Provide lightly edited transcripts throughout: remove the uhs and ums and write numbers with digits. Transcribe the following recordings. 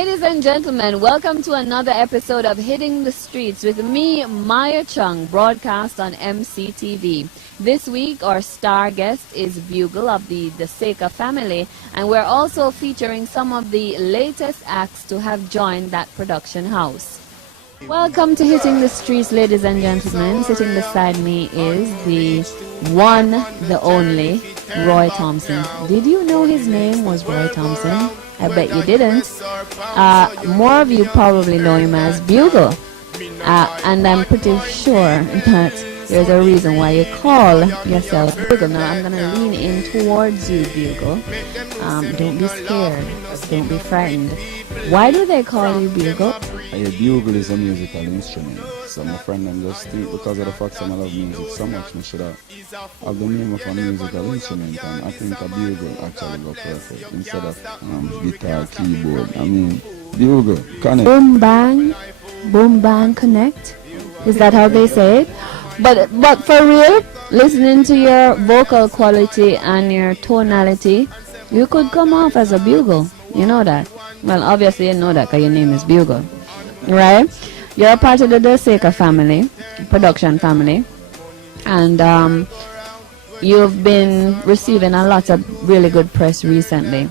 Ladies and gentlemen, welcome to another episode of Hitting the Streets with me, Maya Chung, broadcast on MCTV. This week, our star guest is Bugle of the Daseca family, and we're also featuring some of the latest acts to have joined that production house. Welcome to Hitting the Streets, ladies and gentlemen. Sitting beside me is the one, the only, Roy Thompson. Did you know his name was Roy Thompson? I bet you didn't. More of you probably know him as Bugle. And I'm pretty sure that there's a reason why you call yourself Bugle. Now I'm going to lean in towards you, Bugle. Don't be scared. Don't be frightened. Why do they call you Bugle? A bugle is a musical instrument. So my friend and just think because of the fact that I love music so much, I should have the name of a musical instrument, and I think a bugle actually go perfect instead of guitar, keyboard. I mean, bugle, connect. Boom bang, connect. Is that how they say it? But for real, listening to your vocal quality and your tonality, you could come off as a bugle. You know that? Well, obviously you know that because your name is Bugle, right? You're a part of the Daseca family, production family, and you've been receiving a lot of really good press recently.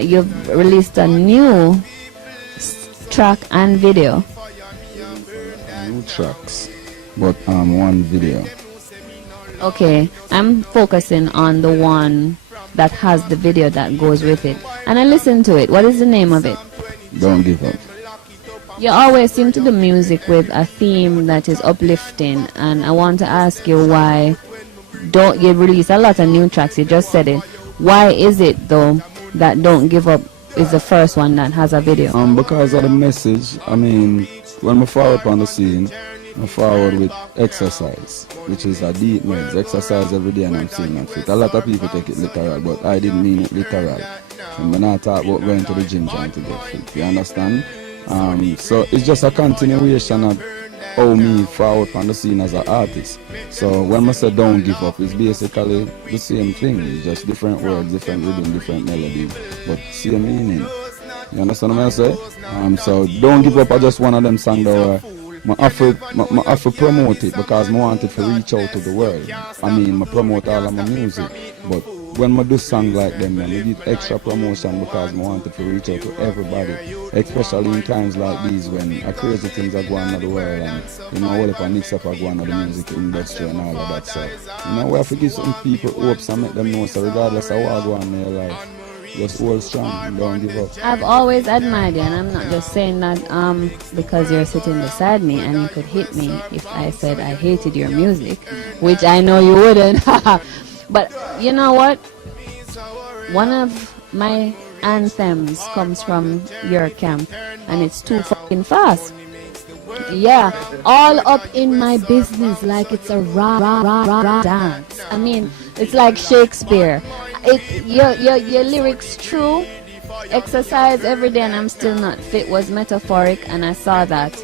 You've released a new track and video. New tracks, but one video. Okay, I'm focusing on the one that has the video that goes with it. And I listened to it. What is the name of it? Don't Give Up. You always seem to do music with a theme that is uplifting, and I want to ask you why you release a lot of new tracks. You just said it. Why is it though that Don't Give Up is the first one that has a video? Because of the message. I mean, when I forward on the scene, I forward with exercise, which is a deep meds. Exercise every day and I'm seeing that fit. A lot of people take it literal, but I didn't mean it literal. And when I talk about going to the gym trying to get fit, you understand? So it's just a continuation of how me forward on the scene as an artist. So when I say don't give up, it's basically the same thing. It's just different words, different rhythm, different melodies, but same meaning. You understand what I say? So don't give up are just one of them songs that I have to promote it because I want it to reach out to the world. I mean, I promote all of my music, but when I do songs like them, I need extra promotion because I want it to reach out to everybody, especially in times like these when crazy things are going on in the world and, you know, all of our mix up are going on in the music industry and all of that. So, you know, we have to give some people hopes and make them know, so regardless of what going on in their life, just hold strong and don't give up. I've always admired you, and I'm not just saying that because you're sitting beside me and you could hit me if I said I hated your music, which I know you wouldn't. But you know what? One of my anthems comes from your camp, and it's too fucking fast. Yeah, all up in my business like it's a rah dance. I mean, it's like Shakespeare. Your lyrics true. Exercise every day and I'm still not fit was metaphoric, and I saw that.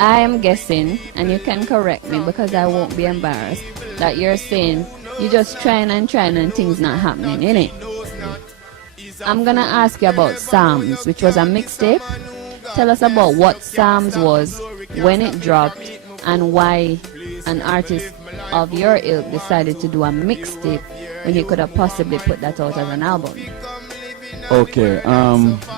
I am guessing, and you can correct me because I won't be embarrassed, that you're saying you're just trying and things not happening, innit? I'm gonna ask you about Psalms, which was a mixtape. Tell us about what Psalms was, when it dropped, and why an artist of your ilk decided to do a mixtape when he could have possibly put that out as an album. Okay,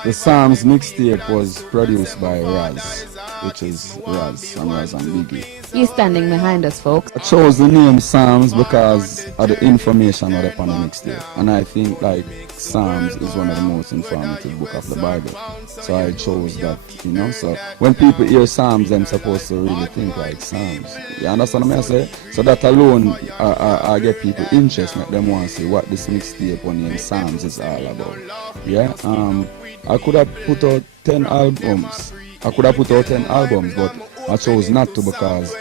the Psalms mixtape was produced by Raz, which is Raz and Biggie. He's standing behind us, folks. I chose the name Psalms because of the information that on the mixtape, and I think like Psalms is one of the most informative book of the Bible, so I chose that, you know. So when people hear Psalms, they're supposed to really think like Psalms. You understand what I say? So that alone, I get people interested, make them want to see what this mixtape on the Psalms is all about. Yeah, I could have put out 10 albums. But I chose not to because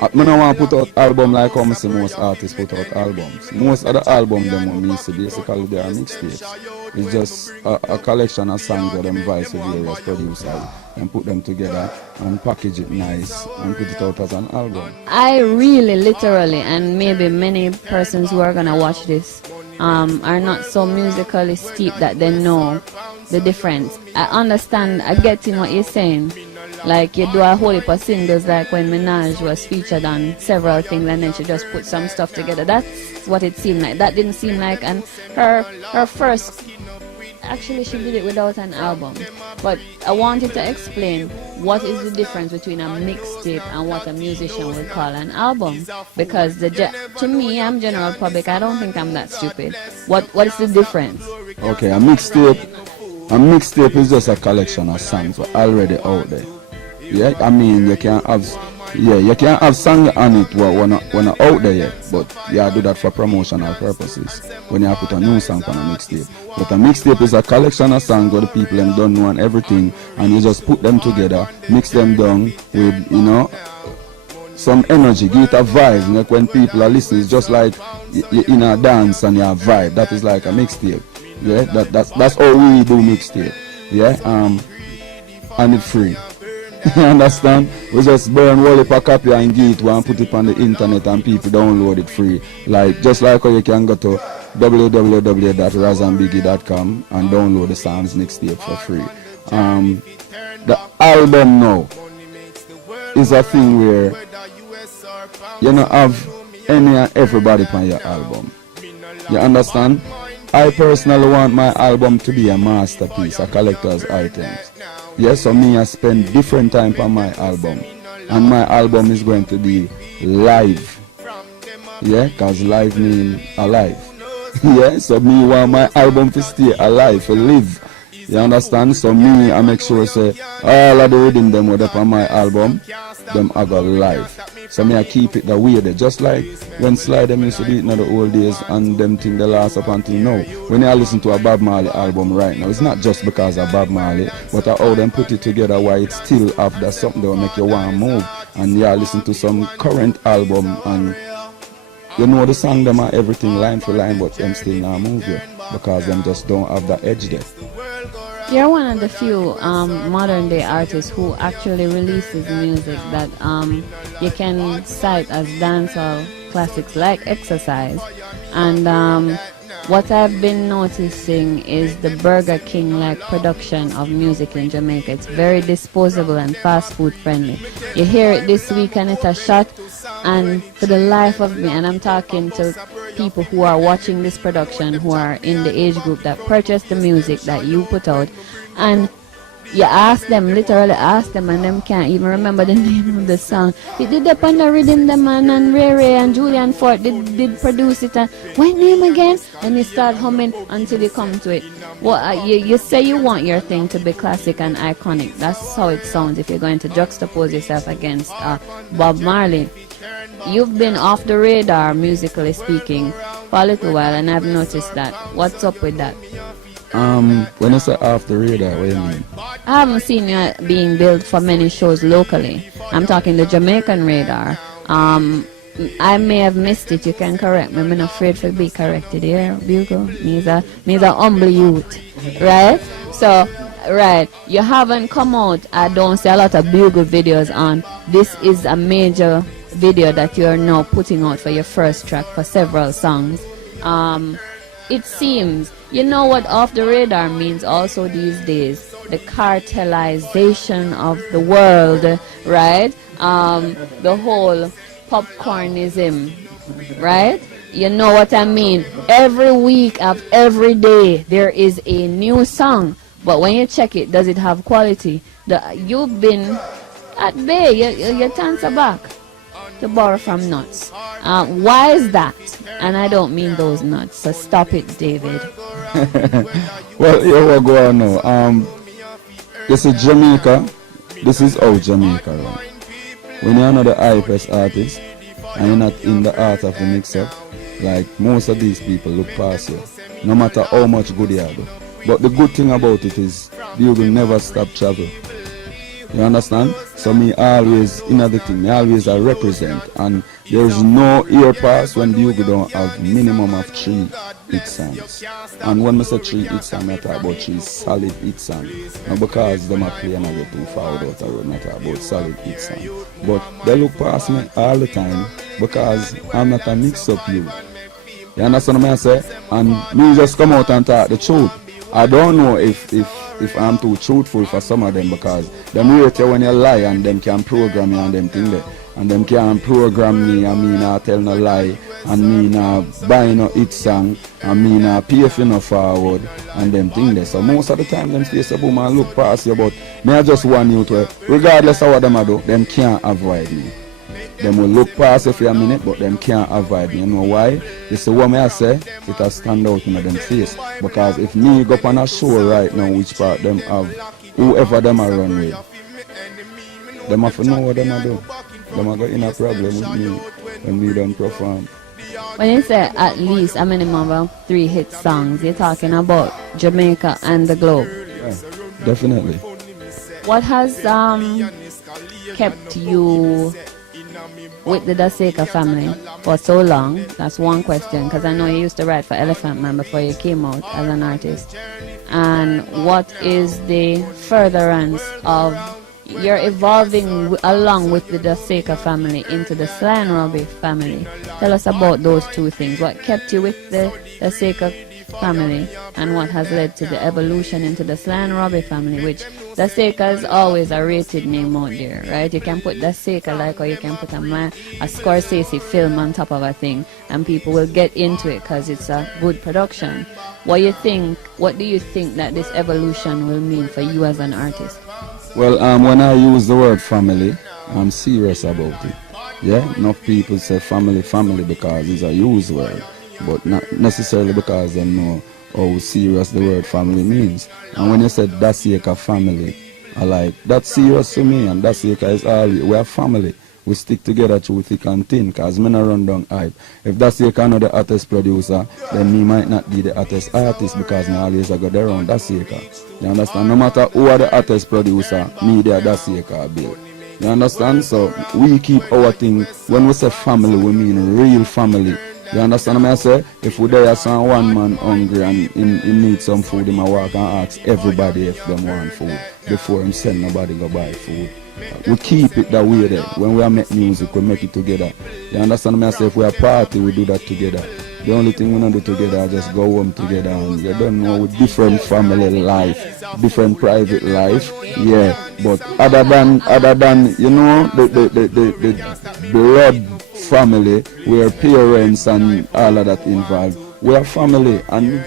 I don't want to put out album like how I see most artists put out albums. Most of the albums them me see basically they are mixtapes. It's just a collection of songs that them vice with various producers and put them together and package it nice and put it out as an album. I really literally, and maybe many persons who are gonna watch this are not so musically steeped that they know the difference. I understand, I get in what you're saying. Like you do a whole heap of singles, like when Minaj was featured on several things and then she just put some stuff together. That's what it seemed like. That didn't seem like, and her first, actually she did it without an album. But I wanted to explain what is the difference between a mixtape and what a musician would call an album. Because to me, I'm general public, I don't think I'm that stupid. What is the difference? Okay, a mixtape is just a collection of songs already out there. Yeah, I mean you can have songs on it when not out there yet, but you do that for promotional purposes when you put a new song on a mixtape. But a mixtape is a collection of songs where the people them don't know and everything, and you just put them together, mix them down with some energy, give it a vibe. Like when people are listening, it's just like you in a dance and you have vibe. That is like a mixtape. Yeah, that's how we do mixtape. Yeah, and it's free. You understand? We just burn whole heap of copy and give it and put it on the internet and people download it free. Like just like how you can go to www.razandbiggie.com and download the songs mixtape for free. The album now is a thing where you don't have any and everybody on your album. You understand? I personally want my album to be a masterpiece, a collector's item. Yes, so me I spend different time on my album, and my album is going to be live. Yeah, cause live mean alive. Yeah, so me want my album to stay alive, to live. You understand? So me I make sure say all of the rhythm them what up on my album, them I got live. So me I keep it the way there. Just like when Sly them used to do it in the old days and them thing they last up until now. When I listen to a Bob Marley album right now, it's not just because of Bob Marley, but how them put it together why it's still after something that will make you want to move. And yeah, listen to some current album and you know the song them are everything line for line, but them still not move you because them just don't have that edge there. You're one of the few modern day artists who actually releases music that you can cite as dancehall classics like Exercise. And what I've been noticing is the Burger King like production of music in Jamaica. It's very disposable and fast food friendly. You hear it this week and it's a shot, and for the life of me, and I'm talking to people who are watching this production who are in the age group that purchased the music that you put out, and you ask them, literally ask them, and them can't even remember the name of the song. It did up on the rhythm, the man and Ray Ray and Julian Ford did produce it, and what name again? And you start humming until you come to it. Well, you say you want your thing to be classic and iconic. That's how it sounds if you're going to juxtapose yourself against Bob Marley. You've been off the radar, musically speaking, for a little while, and I've noticed that. What's up with that? When you say off the radar, what do you mean? I haven't seen you being billed for many shows locally. I'm talking the Jamaican radar. I may have missed it. You can correct me. I'm not afraid to be corrected here, Bugle. Me's a humble youth, right? So, right, you haven't come out. I don't see a lot of Bugle videos on. This is a major video that you're now putting out for your first track for several songs. It seems, you know what off the radar means also these days? The cartelization of the world, right? The whole popcornism, right? You know what I mean? Every week of every day there is a new song, but when you check it, does it have quality? You've been at bay, your turns are back, to borrow from nuts. Why is that? And I don't mean those nuts, so stop it, David. Well, here we go on now. This is Jamaica. This is how Jamaica run. When you're not the hypest artist and you're not in the art of the mix-up, like most of these people look past you, no matter how much good you do. But the good thing about it is you will never stop travel. You understand? So me always, the thing, me always I represent, and there's no ear pass when Bugle don't have minimum of 3 hit songs. And when I say 3 hit songs, I talk about 3 solid hit songs. Not because them are playing and getting forward out the road, I talk about solid hit songs. But they look past me all the time because I'm not a mix-up you. You understand what I say? And me just come out and talk the truth. I don't know if I'm too truthful for some of them, because them rate you when you lie, and them can program you and them thing there. And them can program me and me not tell no lie, and me not buy no hit song, and me not pay for no forward and them thing there. So most of the time them say say boom and look past you, but me I just want you to, regardless of what them do, them can't avoid me. Them will look past you for a minute, but them can't avoid me. You know why? You see what me I say? It has stand out in them face. Because if me go up on a show right now, which part them have, whoever them are run with, them have to know what them are do. Them are got in a problem with me when we don't perform. When you say at least a minimum of 3 hit songs, you're talking about Jamaica and the globe. Yeah, definitely. What has kept you with the Daseca family for so long? That's one question, because I know you used to write for Elephant Man before you came out as an artist. And what is the furtherance of you're evolving along with the Daseca family into the Sly and Robbie family? Tell us about those two things. What kept you with the Daseca family, and what has led to the evolution into the Sly and Robbie family, which Daseca is always a rated name out there, right? You can put Daseca like, or you can put a Scorsese film on top of a thing, and people will get into it because it's a good production. What do you think that this evolution will mean for you as an artist? Well, when I use the word family, I'm serious about it. Yeah, enough people say family because it's a used word, but not necessarily because they know how serious the word family means. And when you said Daseca family, I like, that's serious to me, and Daseca is all, we're family. We stick together through thick and thin, because me not run down hype. If Daseca not the artist producer, then me might not be the artist artist, because me always I go there around Daseca. You understand? No matter who are the artist producer, me the Daseca bill. You understand? So we keep our thing. When we say family, we mean real family. You understand what I say? If we there some one man hungry and he need some food, he might walk and ask everybody if they want food before him send nobody go buy food. We keep it that way there. When we make music, we make it together. You understand what I say? If we are party, we do that together. The only thing we don't do together is just go home together, and you don't know, with different family life, different private life. Yeah, but other than you know the blood family, where parents and all of that involved, we are family, and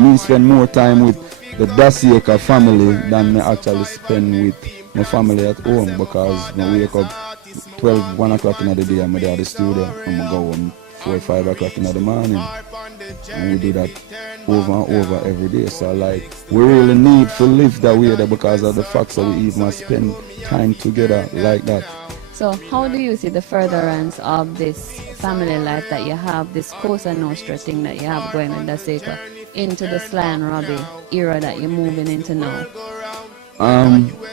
me spend more time with the Daseca family than me actually spend with my family at home, because I wake up 1 o'clock in the day, I'm at the studio, and I go home 4 or 5 o'clock in the morning, and we do that over and over every day. So like, we really need to live that way there, because of the fact that we even spend time together like that. So how do you see the furtherance of this family life that you have, this Cosa Nostra thing that you have going with Daseca, into the Sly and Robbie era that you're moving into now?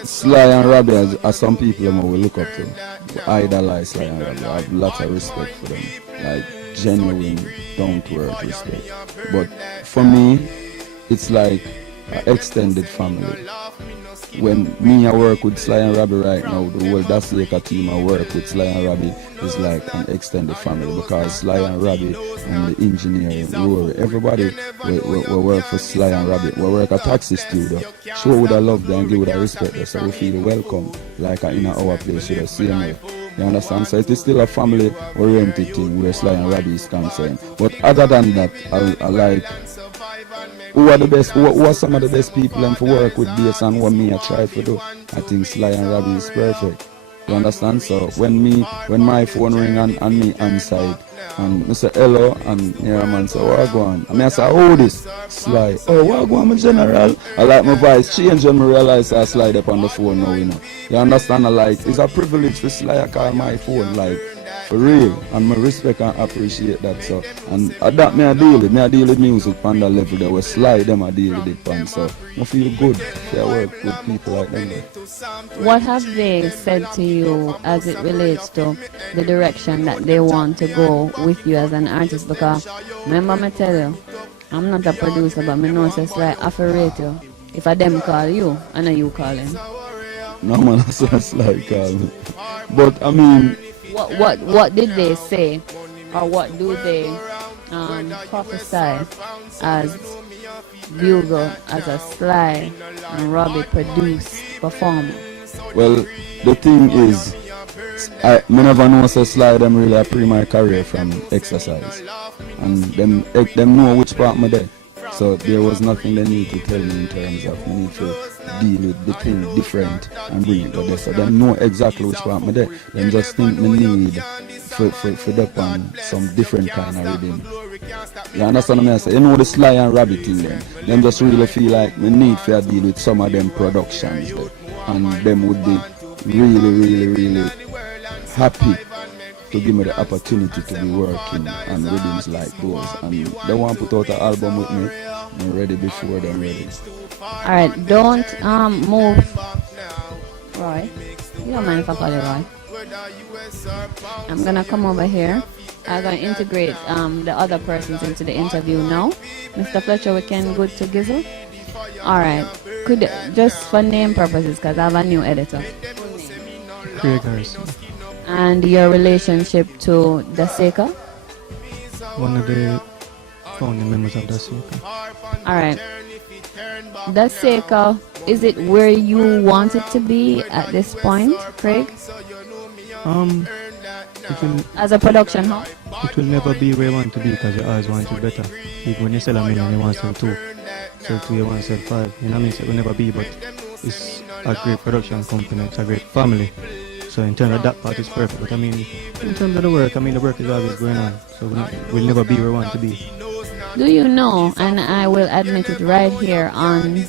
Sly and Robbie are some people I will look up to. I idolize Sly and Robbie. I have lots of respect for them. Like, genuine, down-to-earth respect. But for me, it's like an extended family. When me I work with Sly and Robbie right now, the whole Daseca team I work with Sly and Robbie is like an extended family, because Sly and Robbie and the engineer, Rory, everybody we work for Sly and Robbie. We work at Taxi Studio. Show with a love there and give with a respect there, so we feel welcome, like in our place with the same way. You understand? So it is still a family-oriented thing where Sly and Robbie is concerned. But other than that, I like, who are the best, who are some of the best people and for work with based on what me I try to do. I think Sly and Robbie is perfect. You understand? So when my phone ring and me answer, and I say hello, and here man say, what go on? And I say, oh, this Sly. Oh, what go on, my general? I like my voice change when I realize I slide up on the phone now, you know. You understand? I like, it's a privilege for Sly to call my phone, like, for real, and I respect and appreciate that. So, and that I deal with music on the level that we Sly them I deal with it on. So I feel good to work with people like them. What have they said to you as it relates to the direction that they want to go with you as an artist? Because remember me tell you, I'm not a producer, but me know it's like I rate you. If I them call you, I know you call him. No man, that's like call me. But I mean, what did they say, or what do they prophesy as Bugle as a Sly and Robbie produced performer? Well, the thing is, me never know so Sly them really pre my career from exercise. And them know which part me there. So there was nothing they need to tell me in terms of me need to deal with the thing different and bring it to there. So them know exactly which part me there. Them just think me need for that on some different kind of rhythm. You understand what I say? You know the Sly and Rabbit thing then. Them just really feel like me need to deal with some of them productions there. And them would be really happy to give me the opportunity to be working on rhythms like those. And they want to put out an album with me. I'm ready before they're ready. Alright, don't move. Roy. You don't mind if I call you Roy? I'm gonna come over here. I'm gonna integrate the other persons into the interview now. Mr. Fletcher, we can go to Gizzle? Alright. Could just for name purposes, because I have a new editor. Craig Harrison. And your relationship to Daseca? One of the founding members of Daseca. Alright. Daseca, is it where you want it to be at this point, Craig? As a production house? It will never be where you want to be because you always want it better. Even when you sell a million, you want to sell two. Sell two, you want to sell five. You know what I mean? So it will never be, but it's a great production company. It's a great family. So in terms of that part, it's perfect. But I mean, in terms of the work is always going on. So we'll never be where we want to be. Do you know, and I will admit it right here on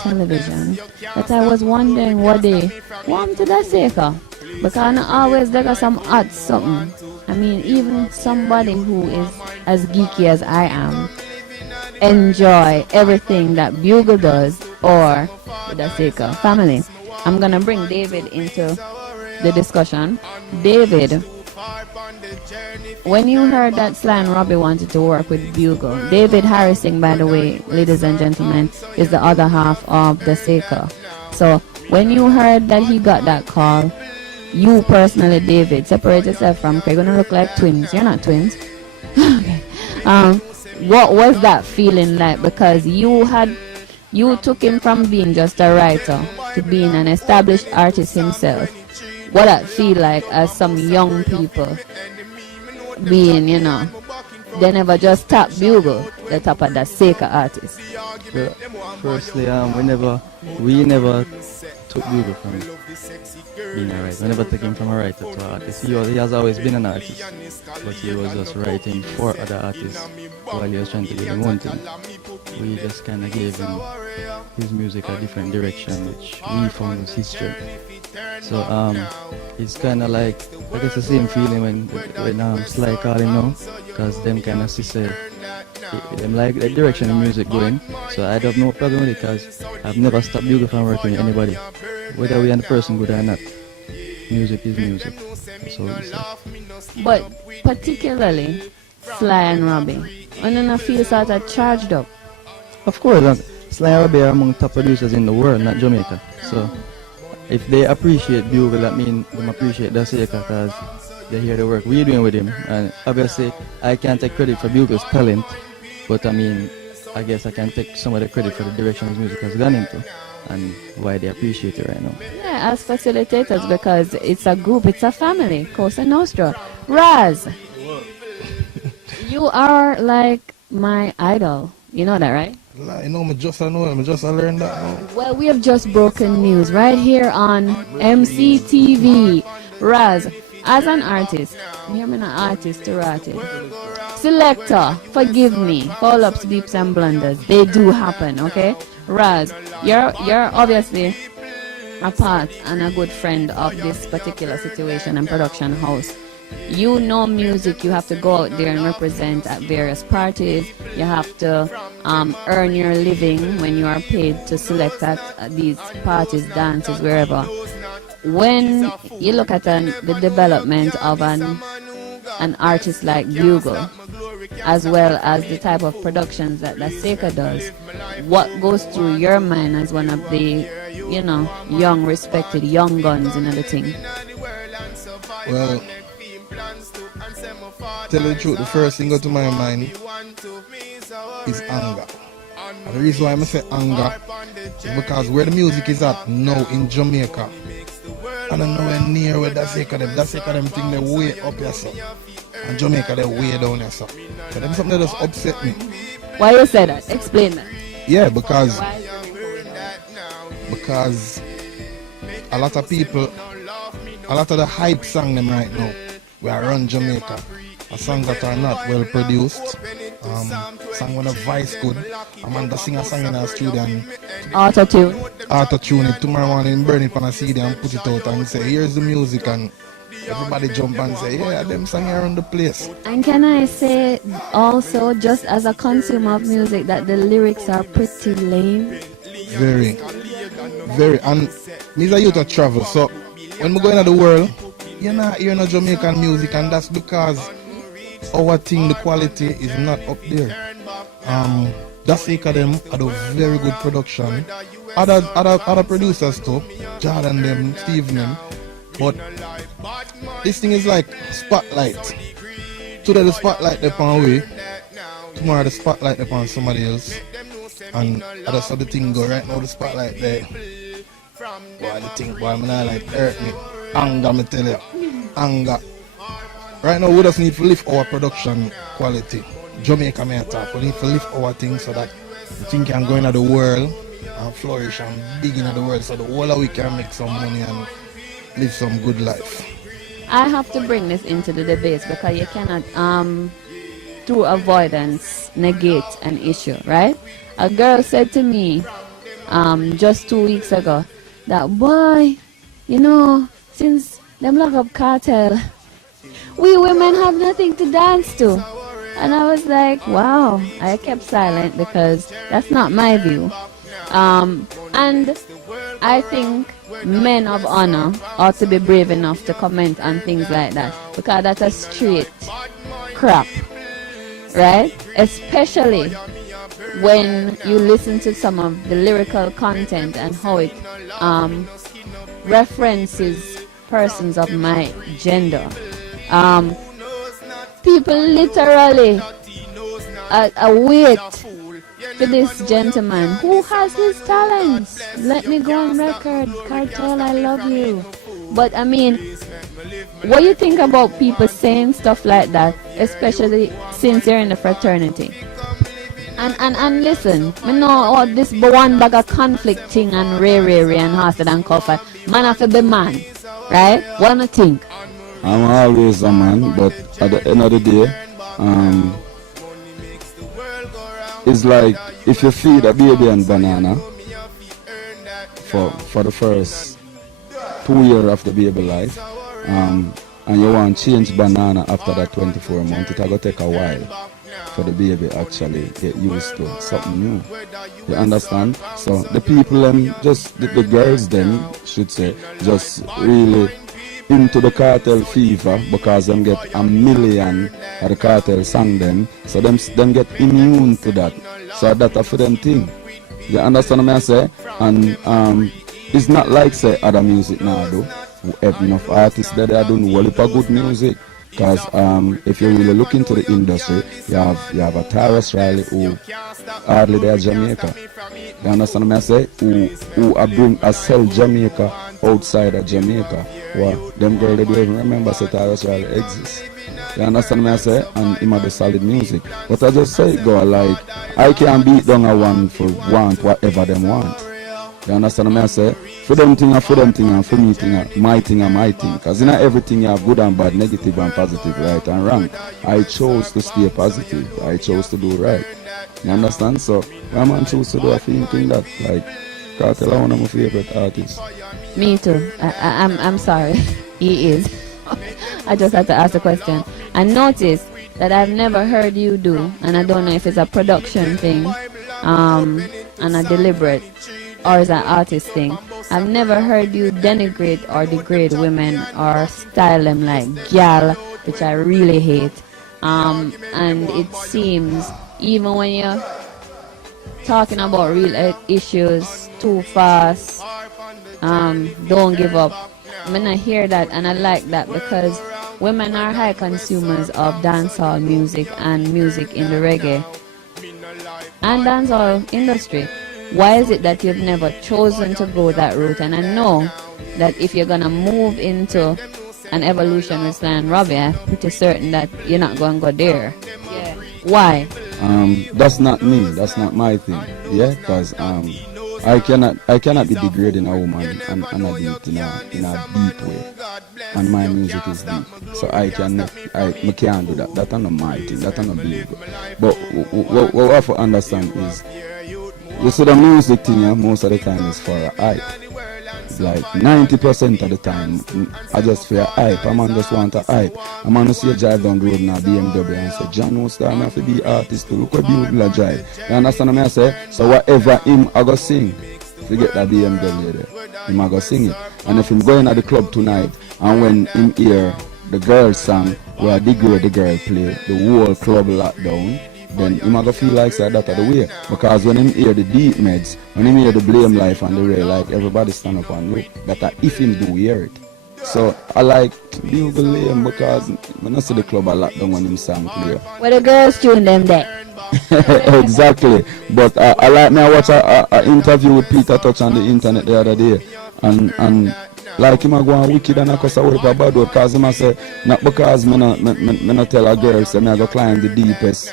television, that I was wondering what they want to Daseca? Because I always got some odd something. I mean, even somebody who is as geeky as I am enjoy everything that Bugle does or the Daseca family. I'm gonna bring David into the discussion. David, when you heard that Sly and Robbie wanted to work with Bugle, David Harrison, by the way, ladies and gentlemen, is the other half of Daseca. So when you heard that he got that call, you personally, David, separate yourself from Craig. You're gonna look like twins. You're not twins. Okay. What was that feeling like? Because you took him from being just a writer to being an established artist himself. What that feel like as some young people being, they never just tap Bugle, they tap at the Daseca artist. Well, firstly, we never took Bugle from being a writer. We never took him from a writer to an artist. He has always been an artist, but he was just writing for other artists while he was trying to do one thing. We just kind of gave him his music a different direction, which we found was his strength. So it's kind of like, I guess the same feeling when Sly call him now, because them kind of sister, them like the direction the music going. So I have no problem with it because I've never stopped Bugle from working with anybody, whether we are the person good or not. Music is music. That's all we say. But particularly Sly and Robbie, I don't feel sort of charged up. Of course, Sly and Robbie are among top producers in the world, not Jamaica. So if they appreciate Bugle, that means they appreciate Daseca because they hear the work we're doing with him. And obviously, I can't take credit for Bugle's talent, but I guess I can take some of the credit for the direction his music has gone into and why they appreciate it right now. Yeah, as facilitators, because it's a group, it's a family, Cosa Nostra. Raz, you are like my idol. You know that, right? You know, I just learned that now. Well, we have just broken news right here on MCTV. Raz, as an artist, hear me not artist to artist. Selector, forgive me. Fall-ups, beeps, and blunders. They do happen, okay? Raz, you're obviously a part and a good friend of this particular situation and production house. You know music, you have to go out there and represent at various parties. You have to earn your living when you are paid to select at these parties, dances, wherever. When you look at the development of an artist like Bugle, as well as the type of productions that Daseca does, what goes through your mind as one of the, young, respected, young guns in the thing? Well, tell you the truth, the first thing go to my mind is anger. And the reason why I say anger is because where the music is at now in Jamaica, I don't know where near where Daseca them. Daseca them think they way up here, sir. And Jamaica they way down here, sir. So them something that just upset me. Why you say that? Explain that. Yeah, because Why is Jamaica way down? because a lot of people, a lot of the hype song them right now, we are run Jamaica. A songs that are not well produced, song when the voice good, a man that sing a song in a studio and Auto-tune. auto-tune it, tomorrow morning burn it on a CD and put it out and say, here's the music, and everybody jump and say, yeah, them song around the place. And can I say also, just as a consumer of music, that the lyrics are pretty lame? Very, very, and me's a youth of travel, so when we go into the world, you're not hearing no Jamaican music, and that's because our thing, the quality is not up there. Daseca them had a very good production. Other producers too, Jordan them, Steve them. But this thing is like spotlight. Today the spotlight upon we, tomorrow the spotlight upon somebody else. And that's how the thing go right now, the spotlight there. Boy, the thing, boy, I'm not like hurt me. Anger, me tell you. Anger. Right now, we just need to lift our production quality. Jamaica may talk. We need to lift our thing so that the thing can go into the world and flourish and big into the world so the whole of we can make some money and live some good life. I have to bring this into the debate because you cannot, through avoidance, negate an issue, right? A girl said to me just 2 weeks ago that, boy, you know, since them lock up cartel, we women have nothing to dance to. And I was like, wow. I kept silent because that's not my view. And I think men of honor ought to be brave enough to comment on things like that, because that's a straight crap, right? Especially when you listen to some of the lyrical content and how it references persons of my gender. People literally wait for this gentleman who has his talents. Let me go on record. Cartel, I love you. But I mean, what do you think about people saying stuff like that, especially since you're in the fraternity? And listen, I know all this one bag of conflict thing and ray and Harsted and Coffer. Man have to be man, right? What do you think? I'm always a man, but at the end of the day, it's like if you feed a baby and banana for the first 2 years of the baby life, and you want to change banana after that 24 months, it's going to take a while for the baby actually get used to something new. You understand? So the people, just the girls then, should say, just really into the cartel fever because them get a million of the cartel song them, so them get immune to that. So that's for them thing. You understand what I say? And it's not like say other music now do. We have enough artists that are doing well for good music. Because if you really look into the industry, you have a Tyrus Riley who hardly there Jamaica. You understand what I say? Who bring a sell Jamaica outside of Jamaica. Well, them girls they don't even remember say Tyrus Riley exists. You understand what I say? And him have the solid music. But I just say go like I can beat down a one for want whatever them want. You understand what I say? For them thing and for me thing, my thing and my thing. Because in everything you have good and bad, negative and positive, right and wrong. I chose to stay positive. I chose to do right. You understand? So when man choose to do a thing that like Cartel is one of my favorite artists. Me too. I'm sorry. He is. I just had to ask a question. I noticed that I've never heard you do, and I don't know if it's a production thing, and a deliberate, or is an artist thing. I've never heard you denigrate or degrade women or style them like gal, which I really hate. And it seems even when you're talking about real issues too fast, don't give up. I mean, I hear that and I like that because women are high consumers of dancehall music and music in the reggae. and dancehall industry. Why is it that you've never chosen to go that route? And I know that if you're gonna move into an evolution with Sly and Robbie, I'm pretty certain that you're not gonna go there. Yeah. Why? That's not me. That's not my thing. Yeah, because I cannot be degrading a woman and I do it in a deep way. And my music is deep, so I can't do that. That's not my thing. That's not Bugle. But what we have to understand is, you see the music thing, yeah, most of the time is for a hype. Like 90% of the time, I just feel hype. A man just want a hype. A man will see a drive down the road in a BMW and say, John, what's that? I have to be artist too. Look what Bugle drive. You understand what I say? So whatever him, I go sing. Forget that BMW there. Him, I go sing it. And if him going at the club tonight, and when him hear the girl song, where the girl play, the whole club locked down, then him gonna feel like that the way. Because when him hear the deep meds, when him hear the blame life and the real, like everybody stand up and look, that if him do hear it. So I like Bugle lame because when I see the club I lock down when him song play. Well, the girls tune them there. Exactly. But I like me I watch a interview with Peter Touch on the internet the other day, and like him a go on wicked and I cuss a word for bad word, because him a say, not because me not tell a girl say me I go climb the deepest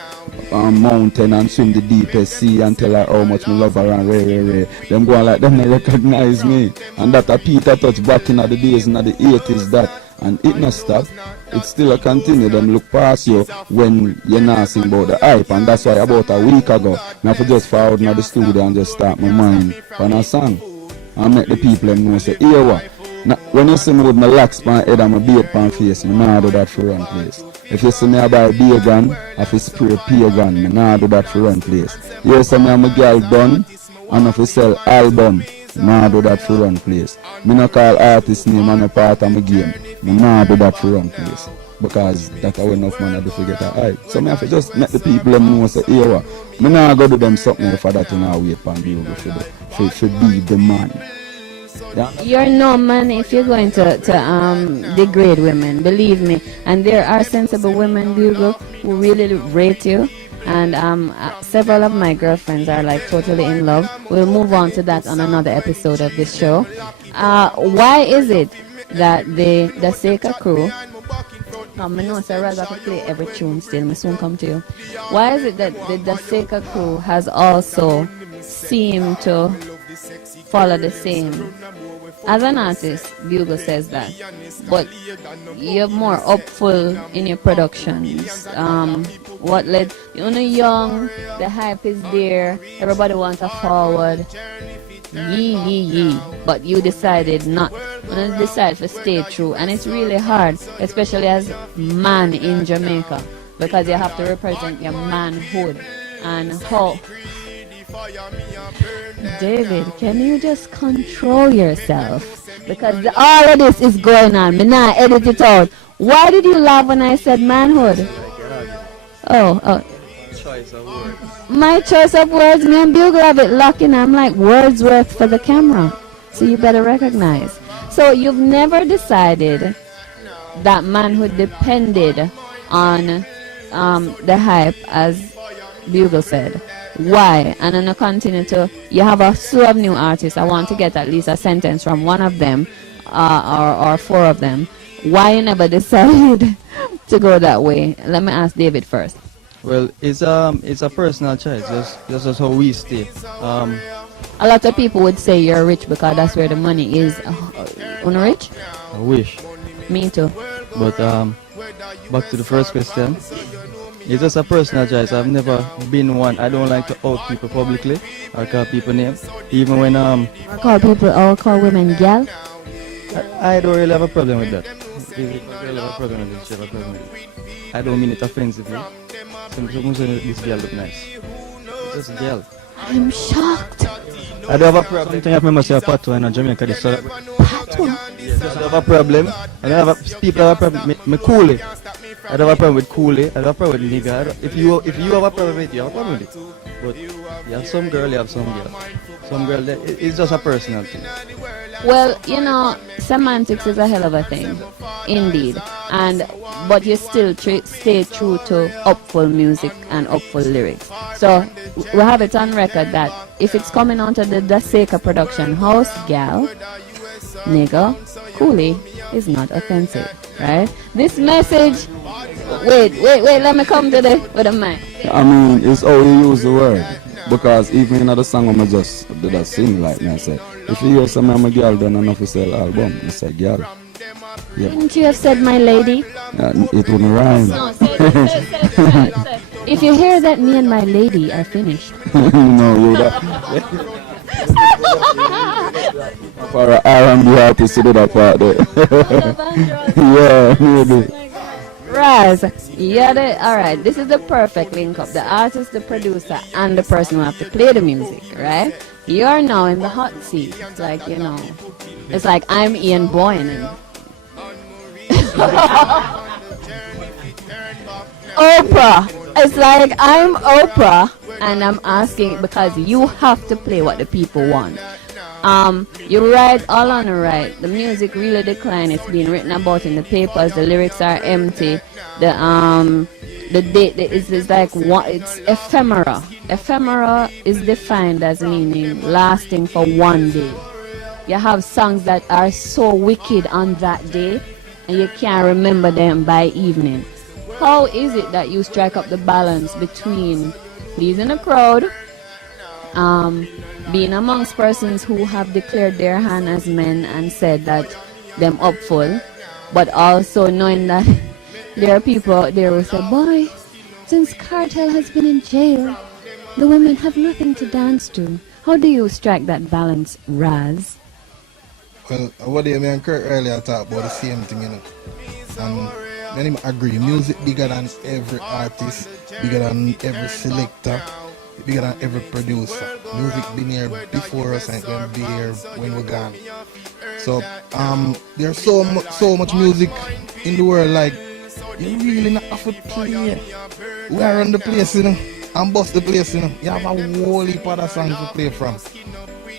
mountain and swim the deepest sea and tell her how much me love her and ray. Them go on like them not recognize me. And that a Peter Touch back in the days in the 80s that, and it not stop. It still a continue. Them look past you when you're not sing about the hype, and that's why about a week ago I have to just forward in the studio and just start my mind on a song and make the people them know say, here what? Now, when you see me with my locks on my head and my beard on my face, I nah do that for run place. If you see me I buy beer gun, I have spray peer gun, I nah do that for run place. You see me I'm a girl done, and if you sell album, I nah do that for run place. Me no call artist name and a part of my game, I nah do that for run place. Because that's how enough man I do to get a hype. So I have to just let the people them know say, here what, I nah go do them something for that and I wait for Bugle for be the man. Yeah. You're no man if you're going to degrade women, believe me. And there are sensible women, Bugle, who really rate you. And several of my girlfriends are like totally in love. We'll move on to that on another episode of this show. Why is it that the Daseca crew, I know Sir Raza could play every tune still, I soon come to you. Why is it that the Daseca crew has also seemed to follow the same? As an artist, Bugle says that, but you're more upful in your productions. What led you're young, the hype is there, everybody wants a forward. Yee. But you decided not. You decide to stay true, and it's really hard, especially as man in Jamaica, because you have to represent your manhood and how. David, can you just control yourself? Because all of this is going on. Me now edit it out. Why did you laugh when I said manhood? Oh. Choice of words. My choice of words, me and Bugle have it locked in. I'm like Wordsworth for the camera. So you better recognize. So you've never decided that manhood depended on the hype, as Bugle said. Why? And then I continue to, you have a slew of new artists. I want to get at least a sentence from one of them or four of them. Why you never decided to go that way? Let me ask David first. Well, it's a personal choice. That's how we stay. A lot of people would say you're rich because that's where the money is. Rich? I wish. Me too. But back to the first question. It's just a personal choice. I've never been one. I don't like to out people publicly or call people names. Even when or call women gal. I don't really have a problem with that. If I really have a problem with it, she have a problem with it. I don't mean it offensively. Someone say this girl look nice. It's just a girl. I'm shocked. I don't have a problem. Something I remember say a patois in Jamaica. This Patois? Yes, I don't have a problem. I don't have people have a problem. Me cool it. I don't have a problem with coolie. I don't have a problem with nigga. If you have a problem with it, you have a problem with it. But you have some girl, you have some girl. Some girl, it's just a personal thing. Well, you know, semantics is a hell of a thing, indeed. And but you still stay true to upful music and upful lyrics. So we have it on record that if it's coming onto the Daseca production house, gal, nigga, coolie is not offensive, right? This message. Wait, let me come to the with a mic. I mean, it's how you use the word. Because even in the song, I just did a sing like me. I said, if you hear some I'm a girl, then enough to sell album. I said, girl. Yeah. Didn't you have said my lady? It wouldn't rhyme. No, say. If you hear that me and my lady are finished. No, you that. For an R&B artist to do that part there. Yeah, maybe. Raz, alright, this is the perfect link up. The artist, the producer, and the person who have to play the music, right? You're now in the hot seat. It's like, you know, it's like I'm Ian Boyne and Oprah. It's like I'm Oprah and I'm asking because you have to play what the people want. You're right, all on the right. The music really declined. It's been written about in the papers. The lyrics are empty. The date is like one. It's ephemera. Ephemera is defined as meaning lasting for one day. You have songs that are so wicked on that day, and you can't remember them by evening. How is it that you strike up the balance between pleasing a crowd, being amongst persons who have declared their hand as men and said that them up full, but also knowing that there are people out there who say, boy, since Cartel has been in jail, the women have nothing to dance to. How do you strike that balance, Raz? Well, what me and Kurt earlier talked about the same thing, you know. And many agree, music bigger than every artist, bigger than every selector, bigger than every producer. Music been here before us and it's going to be here when we're gone. So there's so much music in the world, like you really not have to play. We are on the place, you know, and bust the place, you know. You have a whole heap of songs to play from.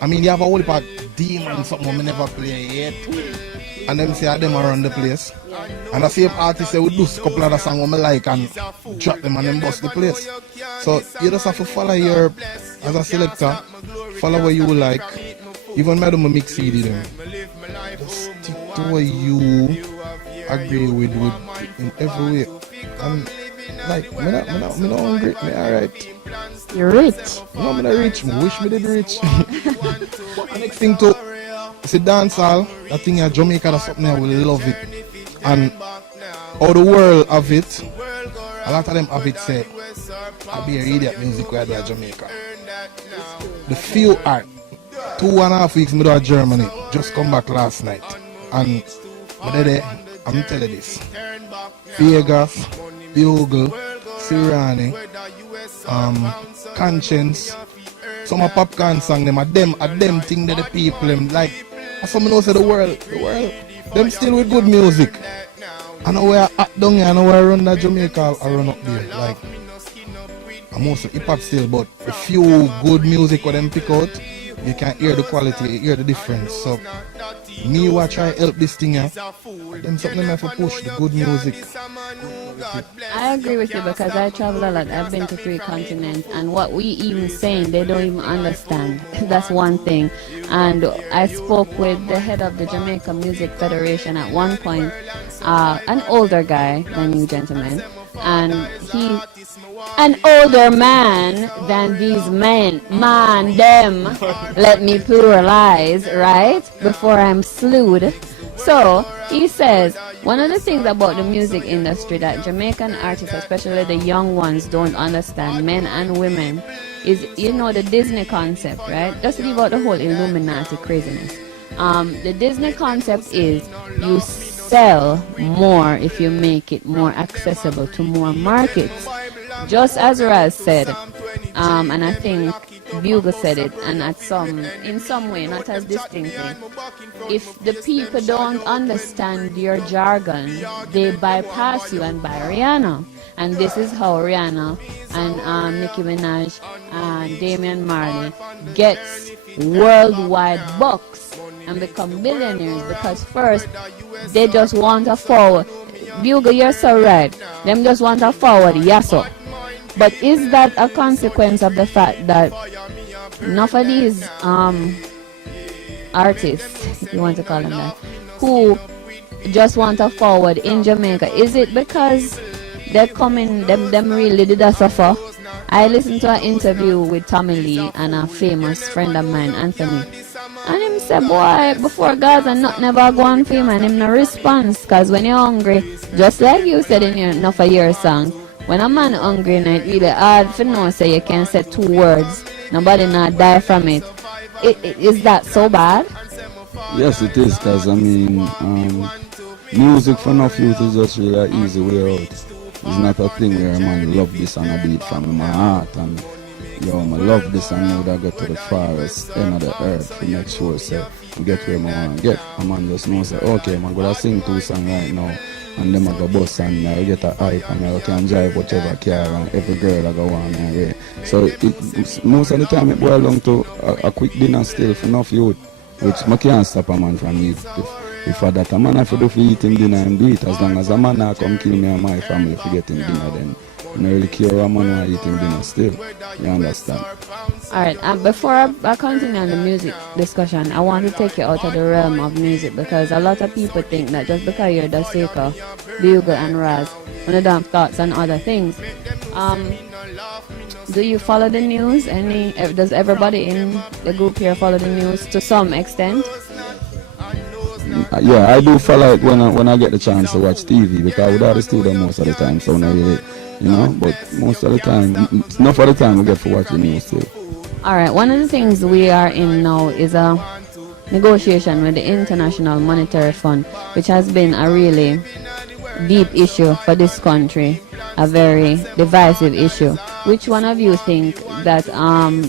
I mean, you have a whole heap of demons, something we never play yet. And them say them around the place. And the same artist say we do a couple of the songs we like and drop them and then bust the place. So you just have to follow your, as a selector, follow what you like. Even me do my mix CD them. Just stick to what you agree with in every way. And like, me not hungry, me alright. You're rich. No, I'm not rich. I wish me did rich. But the next thing too, it's a dance hall. That thing in Jamaica, that's something I will love it. And all the world have it. A lot of them have it say, I'll be a idiot music where they are Jamaica. The few are 2.5 weeks middle of Germany. Just come back last night. And I'm telling you this. Vegas, Bugle, Sirani, Conscience, some of popcorn song them, them thing that the people them like. Some know say the world, them still with good music. I know where I down here, I know where I run that Jamaica, I run up there. Like, I'm also hip hop still, but a few good music what them pick out, you can hear the quality, you hear the difference. So, me who I try help this thing here, them something them have to push the good music. I agree with you because I travel a lot. I've been to 3 continents, and what we even saying, they don't even understand. That's one thing. And I spoke with the head of the Jamaica Music Federation at one point, an older guy than you gentlemen, and he, an older man than these men, them, let me pluralize, right, before I'm slewed. So he says one of the things about the music industry that Jamaican artists, especially the young ones, don't understand, men and women, is, you know, the Disney concept, right? Just leave out the whole Illuminati craziness. The Disney concept is you sell more if you make it more accessible to more markets. Just as Raz said, and I think Bugle said it, and in some way, not as distinctly. If the people don't understand your jargon, they bypass you and buy Rihanna. And this is how Rihanna and Nicki Minaj and Damian Marley gets worldwide bucks. and become billionaires because first they just want to forward. Bugle, you're so right. Them just want to forward, yes sir. But is that a consequence of the fact that enough of these artists, if you want to call them that, who just want to forward in Jamaica, is it because they're coming, them really did a suffer? I listened to an interview with Tommy Lee and a famous friend of mine, Anthony. And him said, boy, before Gaza, not never go on for him, and him no response. Because when you're hungry, just like you said in your enough of your song, when a man hungry and it really hard for no say you can say 2 words, nobody not die from it. Is that so bad? Yes, it is, because I mean, music for enough youth is just really an easy way out. It's not a thing where a man love this and I do it from my heart and yo, I love this and know that I go to the farthest end of the earth to make sure so I get where I want to get. A man just know say, okay, I'm going to sing 2 songs right now and then I go bust and I get a hype and I can drive whichever car and every girl I go on my way. So most of the time it boils down to a quick dinner still for enough youth, which I can't stop a man from eat. If I that a man have to do for eating dinner and do it, as long as a man not come kill me and my family for getting dinner, then I don't really care a man who eating dinner still. You understand? Alright, before I continue on the music discussion, I want to take you out of the realm of music because a lot of people think that just because you're Daseca, Bugle and Raz, when they don't have thoughts on other things. Do you follow the news? Does everybody in the group here follow the news to some extent? Yeah, I do follow it when I get the chance to watch TV because without the studio most of the time, so not really, you know, but most of the time, enough of the time we get to watch the news too. Alright, one of the things we are in now is a negotiation with the International Monetary Fund, which has been a really deep issue for this country, a very divisive issue. Which one of you think that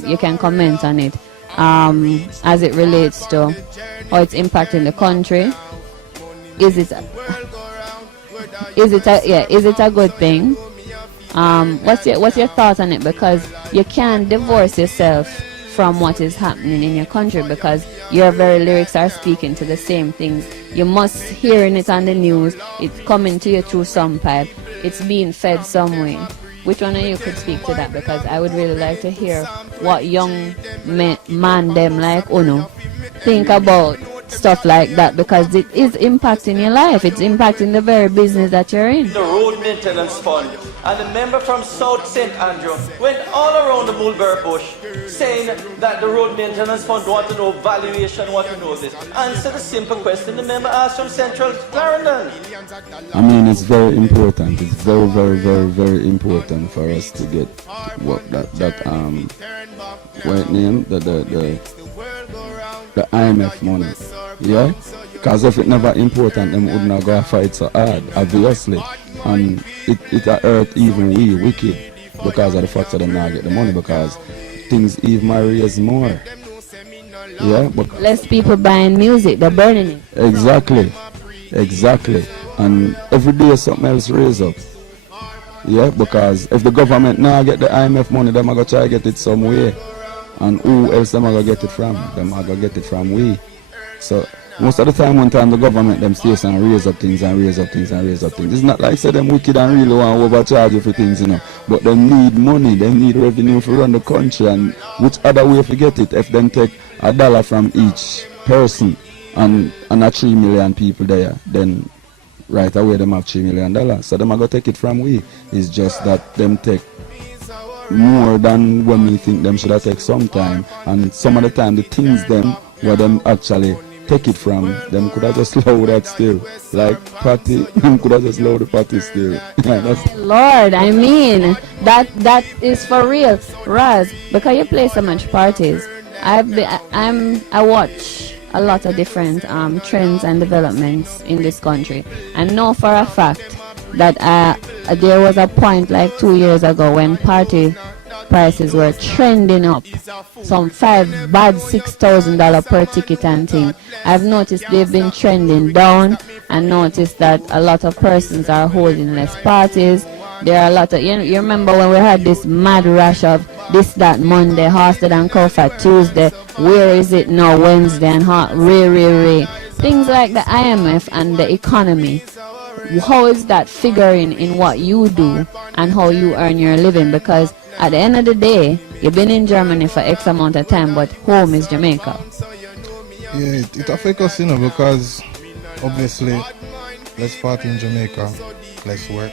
you can comment on it as it relates to how it's impacting the country? Is it a good thing? What's your thoughts on it? Because you can't divorce yourself from what is happening in your country because your very lyrics are speaking to the same things. You must hearing it on the news. It's coming to you through some pipe. It's being fed some way. Which one of you could speak to that? Because I would really like to hear what young man them like Uno think about stuff like that because it is impacting your life. It's impacting the very business that you're in. The road maintenance fund and the member from South St. Andrew went all around the mulberry bush saying that the road maintenance fund want to know valuation, want to know this. Answer the simple question the member asked from Central Clarendon. I mean, it's very important. It's very, very, very, very important for us to get what what name the IMF money. Yeah? Because if it never important, them would not go fight so hard, obviously. And it hurt even we wicked because of the fact that them not get the money because things even raise more. Yeah? But less people buying music, they're burning it. Exactly. And every day something else raise up. Yeah? Because if the government now get the IMF money, them are going to try to get it some way. And who else them are going to get it from? Them are going to get it from we. So most of the time, one time the government them stays and raise up things and raise up things and raise up things. It's not like say them wicked and really want to overcharge you for things, you know. But they need money, they need revenue to run the country. And which other way to get it if them take $1 from each person and a 3 million people there, then right away them have $3 million. So them are going to take it from we. It's just that them take more than when we think them should have take some time. And some of the time the things them where them actually take it from, them could have just low that still. Like party, them could have just low the party still. Yeah, Lord, I mean, that is for real. Raz, because you play so much parties, I watch a lot of different trends and developments in this country. I know for a fact that there was a point like 2 years ago when party prices were trending up, some $6,000 per ticket and thing. I've noticed they've been trending down and noticed that a lot of persons are holding less parties. There are a lot of, you remember when we had this mad rush of this, that Monday, Hosted and Cow for Tuesday, where is it now Wednesday, and Ray. Things like the IMF and the economy. How is that figuring in what you do and how you earn your living? Because at the end of the day, you've been in Germany for X amount of time, but home is Jamaica. Yeah, it affects us, because obviously, less party in Jamaica, less work.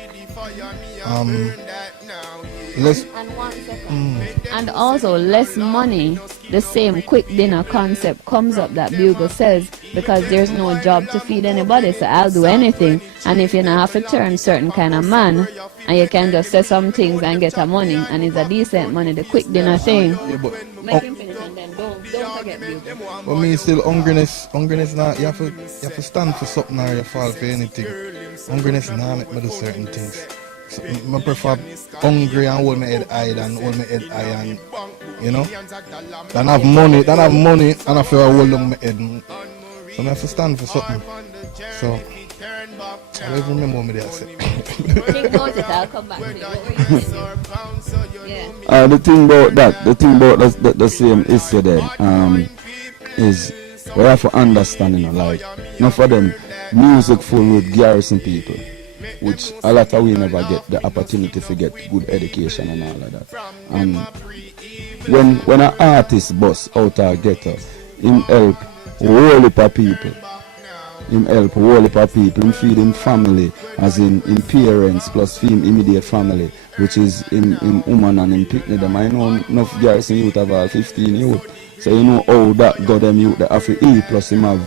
Less. And 1 second. And also less money. The same quick dinner concept comes up that Bugle says, because there's no job to feed anybody, so I'll do anything. And if you not have to turn certain kind of man, and you can just say some things and get a money, and it's a decent money, the quick dinner thing. Yeah, but Make him finish and then don't forget Bugle. but me still hungriness now. You have to stand for something or you fall for anything. Hungriness now make me do certain things. So, I prefer hungry and hold my head high than hold my head high and Then have money and I feel I hold on my head. So I have to stand for something. So I don't even remember what me there said. Think about it, I'll come back to it. What were you saying? Yeah. The thing about the same issue there, is we have to understand, like, enough of them music full with garrison people, which a lot of we never get the opportunity to get good education and all of that. And when an artist bust out a ghetto, him help whole heap of people. Him feed him family, as in parents plus him immediate family, which is in woman and in picnic them. I know enough garrison youth have all 15 youth. So you know how that got them youth that have to eat, plus him have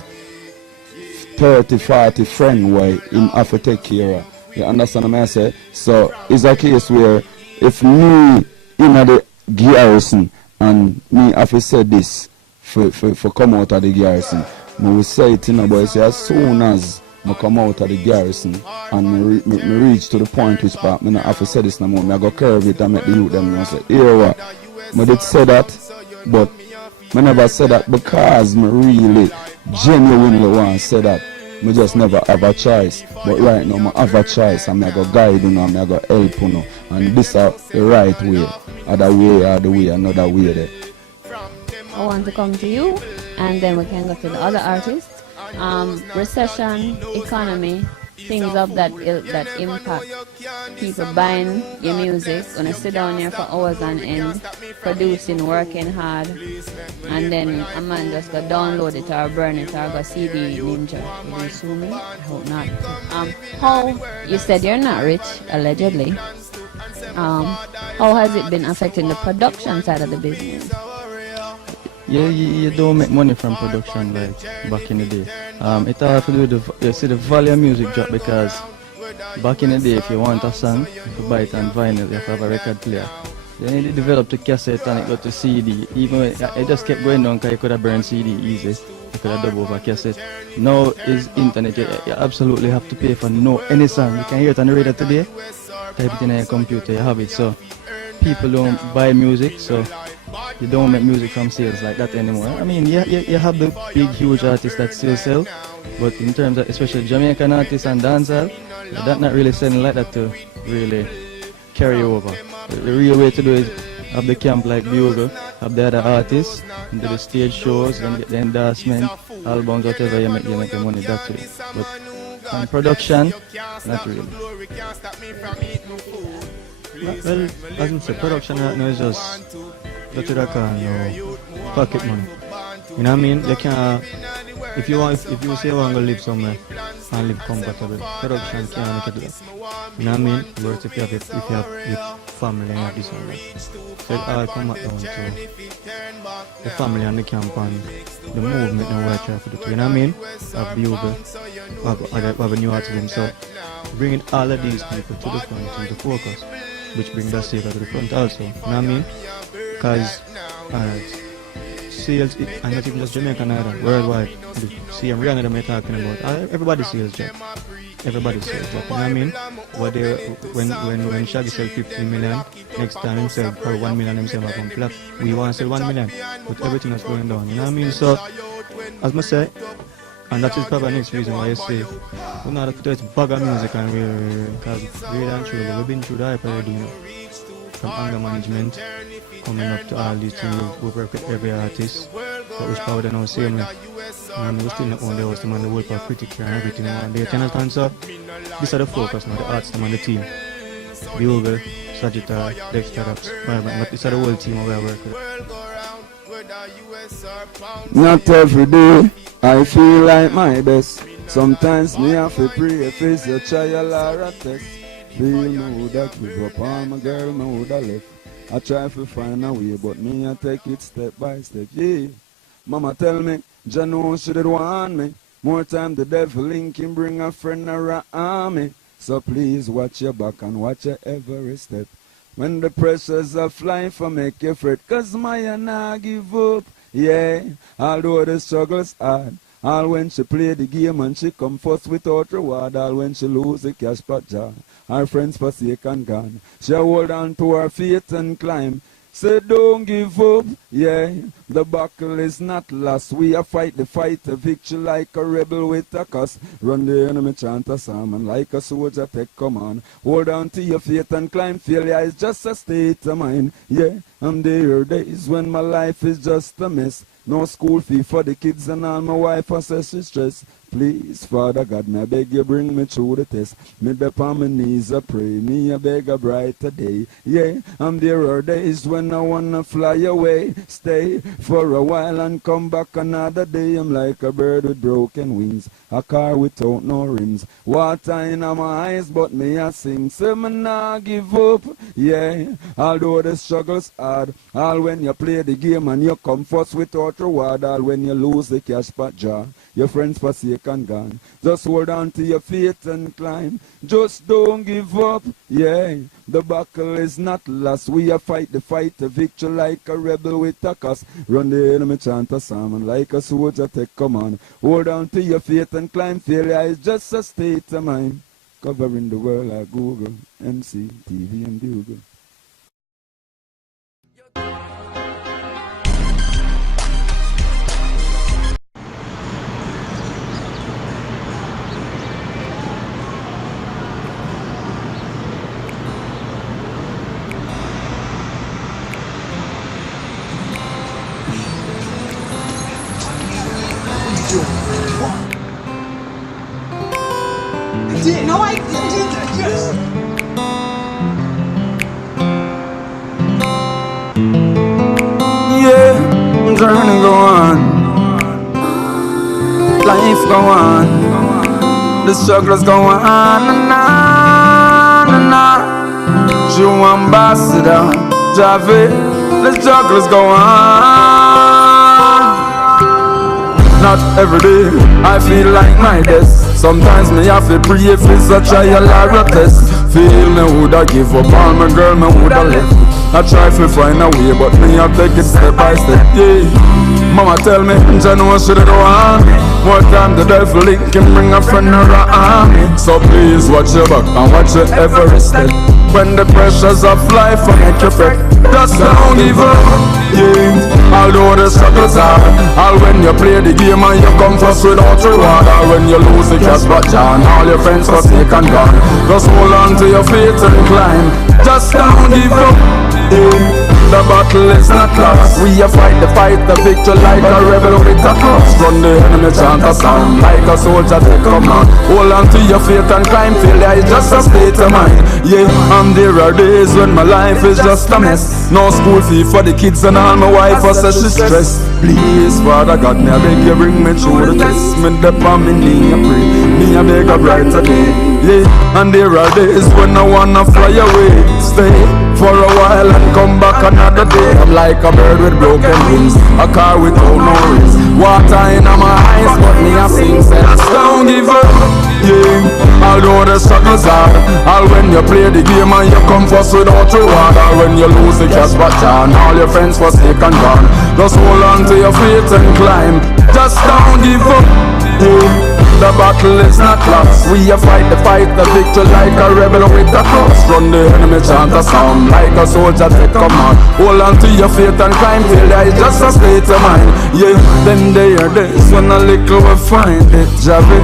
30, 40 friends where him have to take care of. You understand what I say? So it's a case where if me in the garrison and me have to say this for come out of the garrison, I will say it but say as soon as I come out of the garrison and me reach to the point which part I have to say this no more, I go curve it and make the youth them say, here what? I did say that, but I never said that because I really genuinely want to say that. I just never have a choice. But right now I have a choice and I go guide you, and I go help you. And this is the right way. Other way, another way there. I want to come to you, and then we can go to the other artists. Recession, economy, things of that impact people buying your music, gonna sit down here for hours on end, producing, working hard, and then a man just go download it or burn it or go CD Ninja. Will you sue me? I hope not. How, you said you're not rich, allegedly. How has it been affecting the production side of the business? Yeah, you don't make money from production like back in the day. It has to do with the value of music drop, because back in the day, if you want a song, if you buy it on vinyl, you have to have a record player. Then you developed a cassette and it got to CD. Even it just kept going down because you could have burned CD easy. You could have dubbed over cassette. Now is internet. You absolutely have to pay for any song. You can hear it on the radio today. Type it in your computer, you have it. So people don't buy music, so you don't make music from sales like that anymore. I mean, you have the big, huge artists that still sell, but in terms of especially Jamaican artists and dancehall, that's not really selling like that to really carry over. The real way to do it is have the camp like Bugle, have the other artists, and do the stage shows, and get the endorsement, albums, whatever you make the money that way. But on production, not really. Well, as you said, production right now is just what you call pocket money. You know what I mean? You can, if you say you want to live somewhere and live comfortable, production can't make it do that. You know what I mean? But if you have your family and you have this one, like, so it all come back down to the family and the camp and the movement and what I try to do. You know what I mean? Have Bugle, have a new artist. So bringing all of these people to the front, to the focus, which brings Daseca to the front also. You know what I mean? Because sales, and not even just Jamaican either, worldwide. The same Rihanna that we're talking about. Everybody sells job. Everybody sells job. You know what I mean? When Shaggy sells 50 million, next time himself for 1 million himself on flat. We want to sell 1 million. But everything is going down. You know what I mean? So, as I say, and that is probably the next reason why I say we not have to do bag of music and because really and truly we've been through the hype already, you know. from anger management, coming up to all these things. We work with every artist, but which power they know same way. And we still not own the house, them and the work for critic and everything. And they channel so these are the focus now, the arts them and the team. Bugle, Sagittarius, Daseca, but these are the whole team we are working with. Not every day I feel like my best. Sometimes me have to pray if it's a trial or a test. Feel me woulda give up on my girl, me woulda left. I try to find a way, but me I take it step by step. Yeah, Mama tell me, Jah know she did want me. More time the devil link him bring a friend or a army. So please watch your back and watch your every step. When the pressures of life make you fret, cause Maya nah give up. Yeah, although the struggle's hard. All when she play the game and she come first without reward. All when she lose the cash pot jar. Her friends forsake and gone. She hold on to her faith and climb. Say don't give up, yeah. The battle is not lost. We are fight the fight, a victory like a rebel with a cuss. Run the enemy, chant a psalm, and like a soldier take command. Hold on to your faith and climb. Failure is just a state of mind, yeah. And there are days when my life is just a mess. No school fee for the kids and all my wife says she's stressed. Please, Father God, me I beg you bring me through the test. Me up on my knees I pray, me I beg a brighter day. Yeah, and there are days when I wanna fly away. Stay for a while and come back another day. I'm like a bird with broken wings, a car without no rims. Water in my eyes, but me I sing. Say me nah give up, yeah. Although the struggle's hard, all when you play the game and you come first without reward. All when you lose the cash pot jar, your friends forsake and gone. Just hold on to your faith and climb. Just don't give up, yeah. The battle is not lost. We are fight the fight, a victory like a rebel with a cuss. Run the enemy, chant a psalm, and like a soldier take command. Hold on to your faith and climb. Failure is just a state of mind. Covering the world like Google, MC, TV, and Bugle. No, I didn't. Yes. Yeah, journey go on, life go on, the struggles go on and on and on. True ambassador, Javi, the struggles go on. Not every day I feel like my best. Sometimes me have to pray if it's a trial or a test. Feel me woulda give up on my girl, me woulda left. I try to find a way, but me I take it step by step, yeah. Mama tell me, Jah know she do want me. More time the devil link can bring a friend or a army. So please watch your back and watch your every step. When the pressures of life make you fret, just don't give up, yeah. Although the struggles hard, all when you play the game and you come first without reward. Or when you lose the cash but John, all your friends forsake and gone. Just hold on to your faith and climb. Just don't give up, yeah. The battle is not lost. We a fight the fight, the victory like a rebel with a cross. Run the enemy, chant a song like a soldier take command. Hold on to your faith and climb. Failure is just a state of mind, yeah. And there are days when my life is just a mess. No school fee for the kids and all my wife says she's stressed. Please, Father God, me I beg you bring me through the test. Me dep on me knee I pray, me I beg a brighter day, yeah. And there are days when I wanna fly away. Stay for a while and come back another day. I'm like a bird with broken wings, a car without no rims. Water in my eyes, but me I sing, says don't give up, yeah. Although the struggles hard, all when you play the game and you come first without reward. Or when you lose the cash but John, all your friends forsake and gone. Just hold on to your faith and climb. Just don't give up, yeah. The battle is not lost. We a fight the fight, the victory like a rebel with a cross. Run the enemy, chant a psalm like a soldier take command. Hold on to your faith and climb. Failure is just a state of mind, yeah. Then there are days when a little we find it, Javi.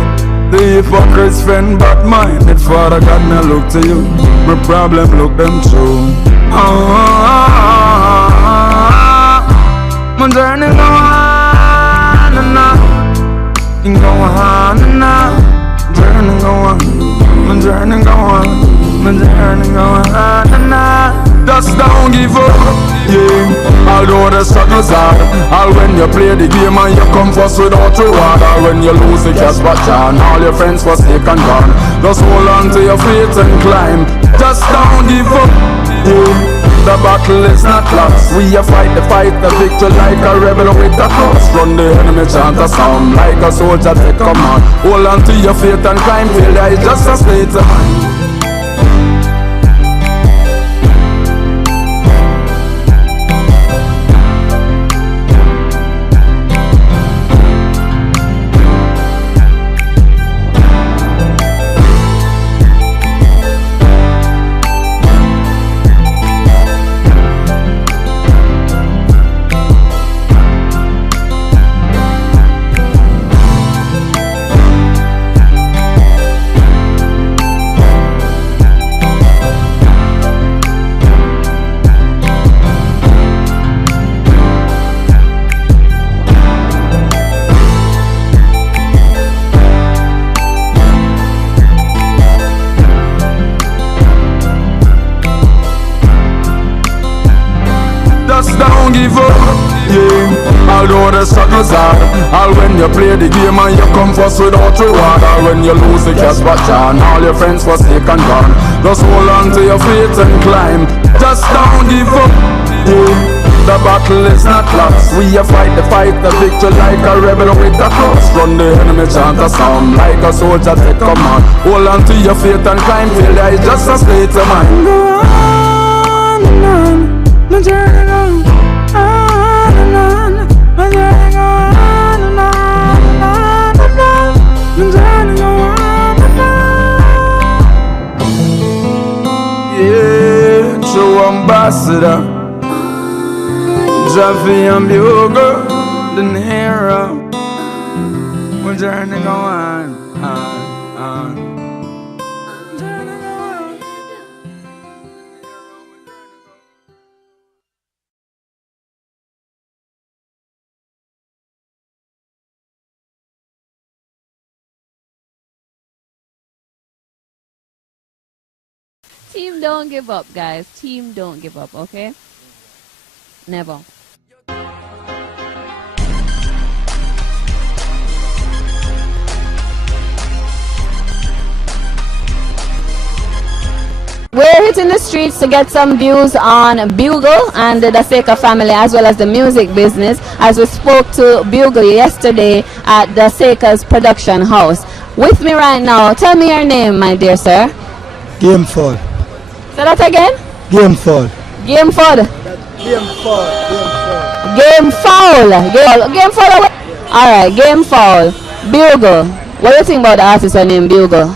The hypocrite's friend but minded. Father God, me look to you. My problem look them through. My journey go on and on. It go on and on. Journey go on. My journey go on. My journey go on and on. Just don't give up, yeah. Although the struggle's hard, all when you play the game and you come first without reward, or when you lose the cash back down, all your friends forsake and gone. Just hold on to your faith and climb. Just don't give up, yeah. The battle is not lost. We a fight the fight, the victory like a rebel with a cross. Run the enemy, chant a song like a soldier, take command. Hold on to your faith and climb. Failure is just a state of mind. Don't give up, yeah. Although the struggle's hard, all when you play the game and you come first without reward, or when you lose the cash back down, all your friends forsake and gone. Just hold on to your faith and climb. Just don't give up, yeah. The battle is not lost. We a fight the fight, the victory like a rebel with a cross. Run the enemy, chant a song like a soldier, take command. Hold on to your faith and climb. Failure is just a state of mind. Go on and on, my journey on. Yeah, true ambassador, Jaffy and Bugle, the Nero. We're journey go on. Team don't give up, guys. Team don't give up, okay? Never. We're hitting the streets to get some views on Bugle and the Daseca family, as well as the music business, as we spoke to Bugle yesterday at Daseca's production house. With me right now, tell me your name, my dear sir. Gamefall. Say that again? Gamefall. Gamefall. Gamefall. Alright, Gamefall. Bugle. What do you think about the artist named Bugle?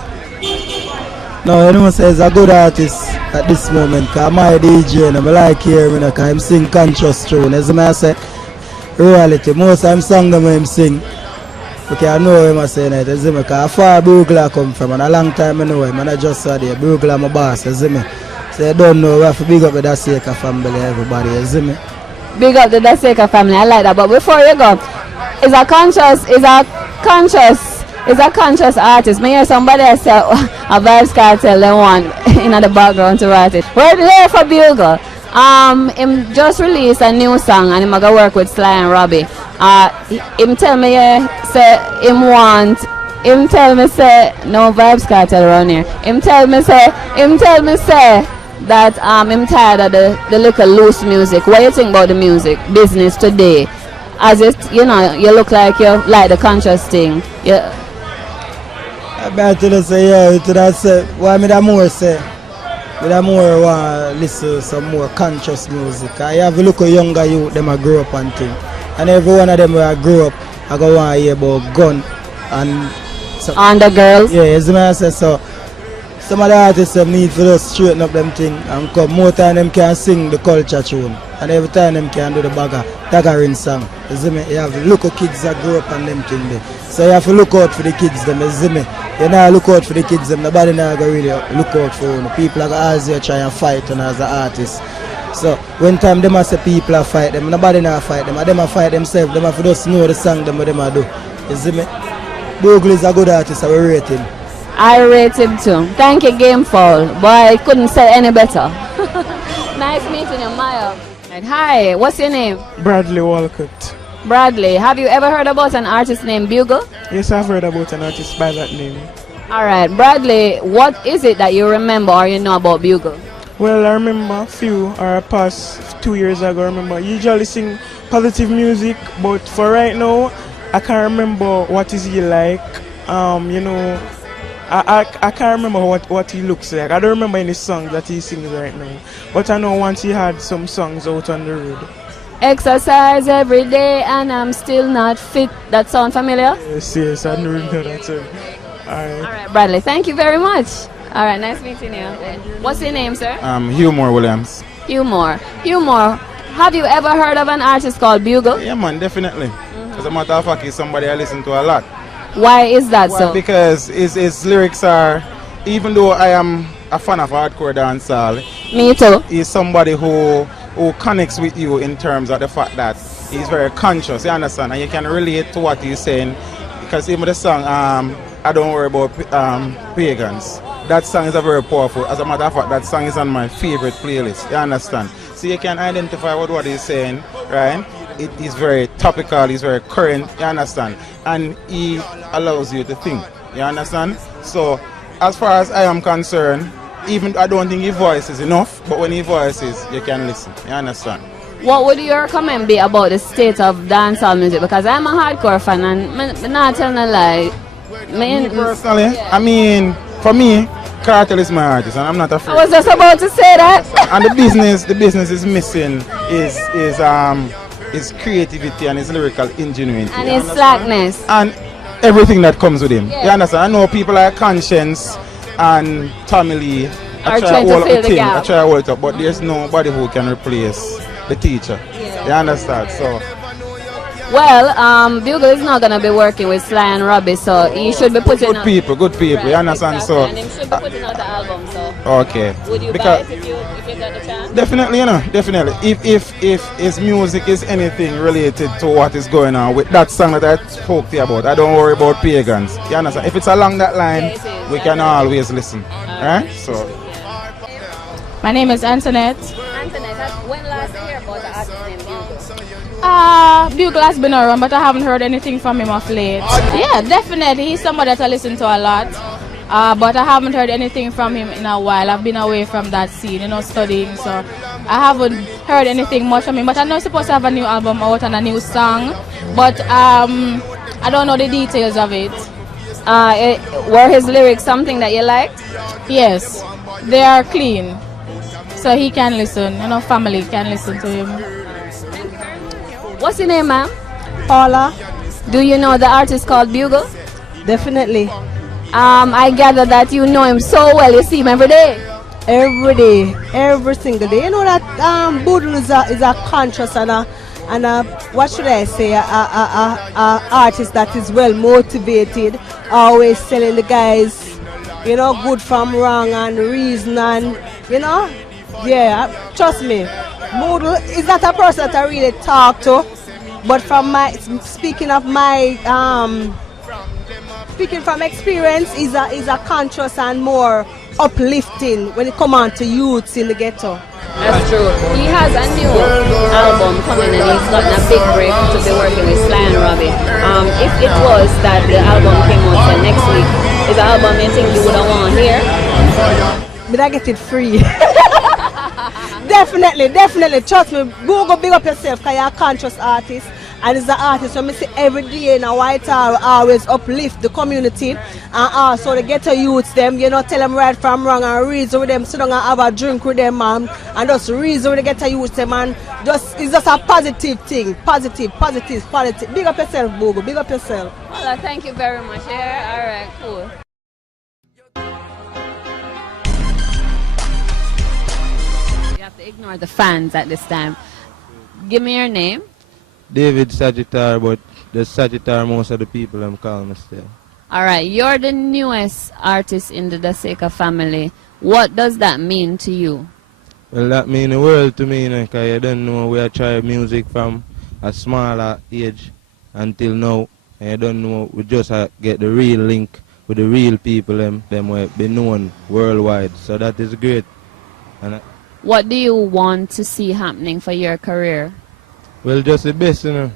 No, I know say he's a good artist at this moment, because my DJ and I like hearing him, because him sing conscious tune. As I say, reality. Most of him song them him sing. Okay, I know him I say that, as because I far Bugle I come from, and a long time I know him, and I just saw the Bugle I'm a boss, as me. So I don't know, we have to big up the Daseca family, everybody, as me. Big up the Daseca family, I like that. But before you go, is a conscious artist. May hear somebody say a Vibes Cartel they want in the background to write it. We're here for Bugle. Him just released a new song and him gonna work with Sly and Robbie. Him tell me say him tell me say no Vibes Cartel around here. Him tell me say that him tired of the little loose music. What do you think about the music business today? As it, you know, you look like you like the conscious thing. I better say, yeah, to that say, why me that more say? Me that more want to listen to some more conscious music. I have a look at younger youth, them I grow up and thing. And every one of them where I grew up, I go want to hear about gun and... And the girls? Yeah, as I say, so... Some of the artists need to just straighten up them thing and come. More time them can sing the culture tune. And every time them can do the daggering song. You see me? You have to look at kids that grow up and them thing there. So you have to look out for the kids them, you see me? You know, look out for the kids them. Nobody now go really look out for you. People are always try and fight on as an artist. So when time them say people are fight them, nobody not fight them. And them a fight themselves. Them have to just know the song them what them a do. You see me? Bugle is a good artist, so we rate him. I rate him too. Thank you, Game Foul. Boy, I couldn't say any better. Nice meeting you, Maya. Right, hi, what's your name? Bradley Walcott. Bradley. Have you ever heard about an artist named Bugle? Yes, I've heard about an artist by that name. Alright, Bradley, what is it that you remember or you know about Bugle? Well, I remember a few, or past 2 years ago, I remember he usually sing positive music, but for right now, I can't remember what is he like. You know, I can't remember what he looks like. I don't remember any songs that he sings right now. But I know once he had some songs out on the road. Exercise every day and I'm still not fit. That sound familiar? Yes, I know that too. Alright, Bradley, thank you very much. Alright, nice meeting you. What's your name, sir? Humor Williams. Humor. Humor, have you ever heard of an artist called Bugle? Yeah, man, definitely. As a matter of fact, he's somebody I listen to a lot. Why is that so? Because his lyrics are, even though I am a fan of hardcore dancehall, me too. He's somebody who connects with you in terms of the fact that he's very conscious, you understand, and you can relate to what he's saying. Because even the song, I Don't Worry About Pagans, that song is a very powerful. As a matter of fact, that song is on my favorite playlist, you understand. So you can identify with what he's saying, right? It is very topical, it's very current, you understand, and he allows you to think, you understand. So as far as I am concerned, even I don't think his voice is enough, but when he voices, you can listen, you understand. What would your comment be about the state of dancehall music? Because I'm a hardcore fan and I'm not telling a lie. Me personally, yeah. I mean, for me, Cartel is my artist, and I'm not afraid. I was just about to say that. And the business is missing his creativity and his lyrical ingenuity. And his slackness. And everything that comes with him. Yeah. You understand? I know people like Conscience and Tommy Lee. I try to fill the gap. I try to hold it up, but there's nobody who can replace the teacher. Yeah. You understand? So. Well, Bugle is not going to be working with Sly and Robbie, so he should be putting good people, right, you understand? Exactly. So, and he should be putting out the album, so. Okay. Would you buy it if you got the chance? Definitely, you know, definitely. If his music is anything related to what is going on with that song that I spoke to you about, I Don't Worry About Pagans. You understand? If it's along that line, we can always listen. Alright? So. My name is Antoinette. Antoinette, when last you heard about the artist named Bugle? Bugle has been around, but I haven't heard anything from him of late. Yeah, definitely. He's somebody that I listen to a lot. But I haven't heard anything from him in a while. I've been away from that scene, you know, studying. So I haven't heard anything much from him. But I know he's supposed to have a new album out and a new song. But I don't know the details of it. Were his lyrics something that you liked? Yes, they are clean. So he can listen, you know, family can listen to him. What's your name, ma'am? Paula. Do you know the artist called Bugle? Definitely. I gather that you know him so well. You see him every day? Every day, every single day. You know that Bugle is a conscious and a what should I say, a artist that is well motivated, always telling the guys, you know, good from wrong and reason and, you know, yeah, trust me. Bugle is not a person that I really talk to, but from speaking from experience, is a conscious and more uplifting when it comes on to youths in the ghetto. That's true. He has a new album coming and he's gotten a big break to be working with Sly and Robbie. If it was that the album came out say next week, is the album you think you would have want here? But I get it free. Definitely. Trust me, go big up yourself because you're a conscious artist. And it's an artist, so I see every day in a White Tower always uplift the community and also the ghetto youths them, you know, tell them right from wrong and reason with them, sit down and have a drink with them, man, and just reason with the ghetto youths them, and it's just a positive thing, positive. Big up yourself, Bugle, big up yourself. Well, thank you very much. Yeah, all right, cool. You have to ignore the fans at this time. Give me your name. David Sagittar, but the Sagittar most of the people I'm calling me still. Alright, you're the newest artist in the Daseca family. What does that mean to you? Well, that mean the world to me, you know, because you don't know where I try music from a smaller age until now. And you don't know, we just get the real link with the real people, them will be known worldwide. So that is great. And What do you want to see happening for your career? well, just the best, you know.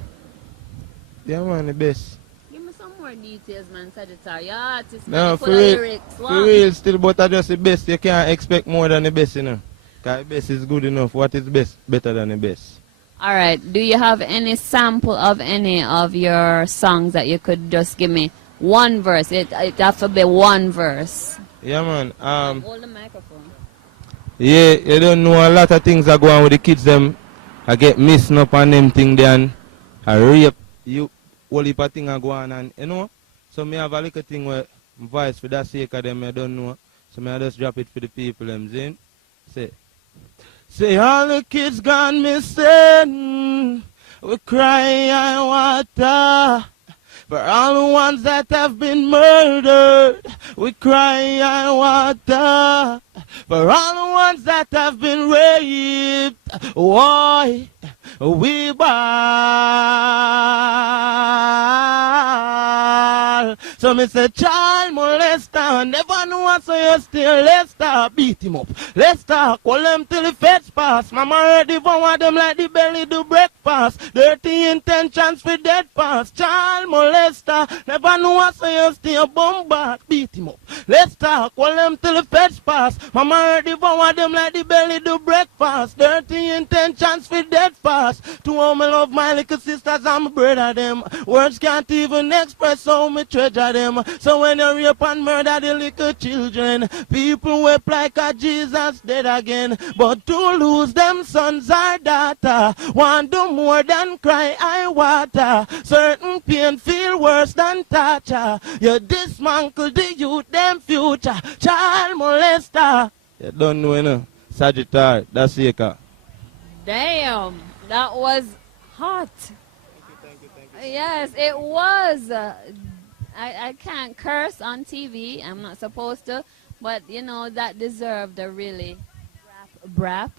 Yeah, man, the best. Give me some more details, man, Sagittarius. Your artist, No, man, for full of real, lyrics. for real still, but I just the best. You can't expect more than the best, you know. Because the best is good enough. What is best? Better than the best. All right. Do you have any sample of any of your songs that you could just give me one verse? It has to be one verse. Yeah, man. Hold the microphone. Yeah, you don't know a lot of things are going on with the kids them. I get missing up on them thing then. I rape you whole heap of things are going on and you know. So me have a little thing where voice for that sake of them I don't know. So me I just drop it for the people them zin. Say all the kids gone missing. We cry and water. For all the ones that have been murdered, we cry and water. For all the ones that have been raped, why we ball. So me say child molester, never know what so you still Lester. Beat him up, Lester, call them till the feds pass. Mama ready for one them like the belly do breakfast. Dirty intentions for dead pass. Child molester, never know what so you still bombard. Beat him up, Lester, call them till the feds pass. Mama ready for one them like the belly do breakfast. Dirty intentions for dead fast. To all my love my little sisters and my brother them. Words can't even express how me treasure them. So when you rape and murder the little children, people weep like a Jesus dead again. But to lose them sons or daughter, want do more than cry I water. Certain pain feel worse than torture. You dismantle the youth them future. Child molester. You don't know, you know. Sagittarius, Daseca. Damn, that was hot. Yes, it was. I can't curse on TV. I'm not supposed to. But, you know, that deserved a really brap.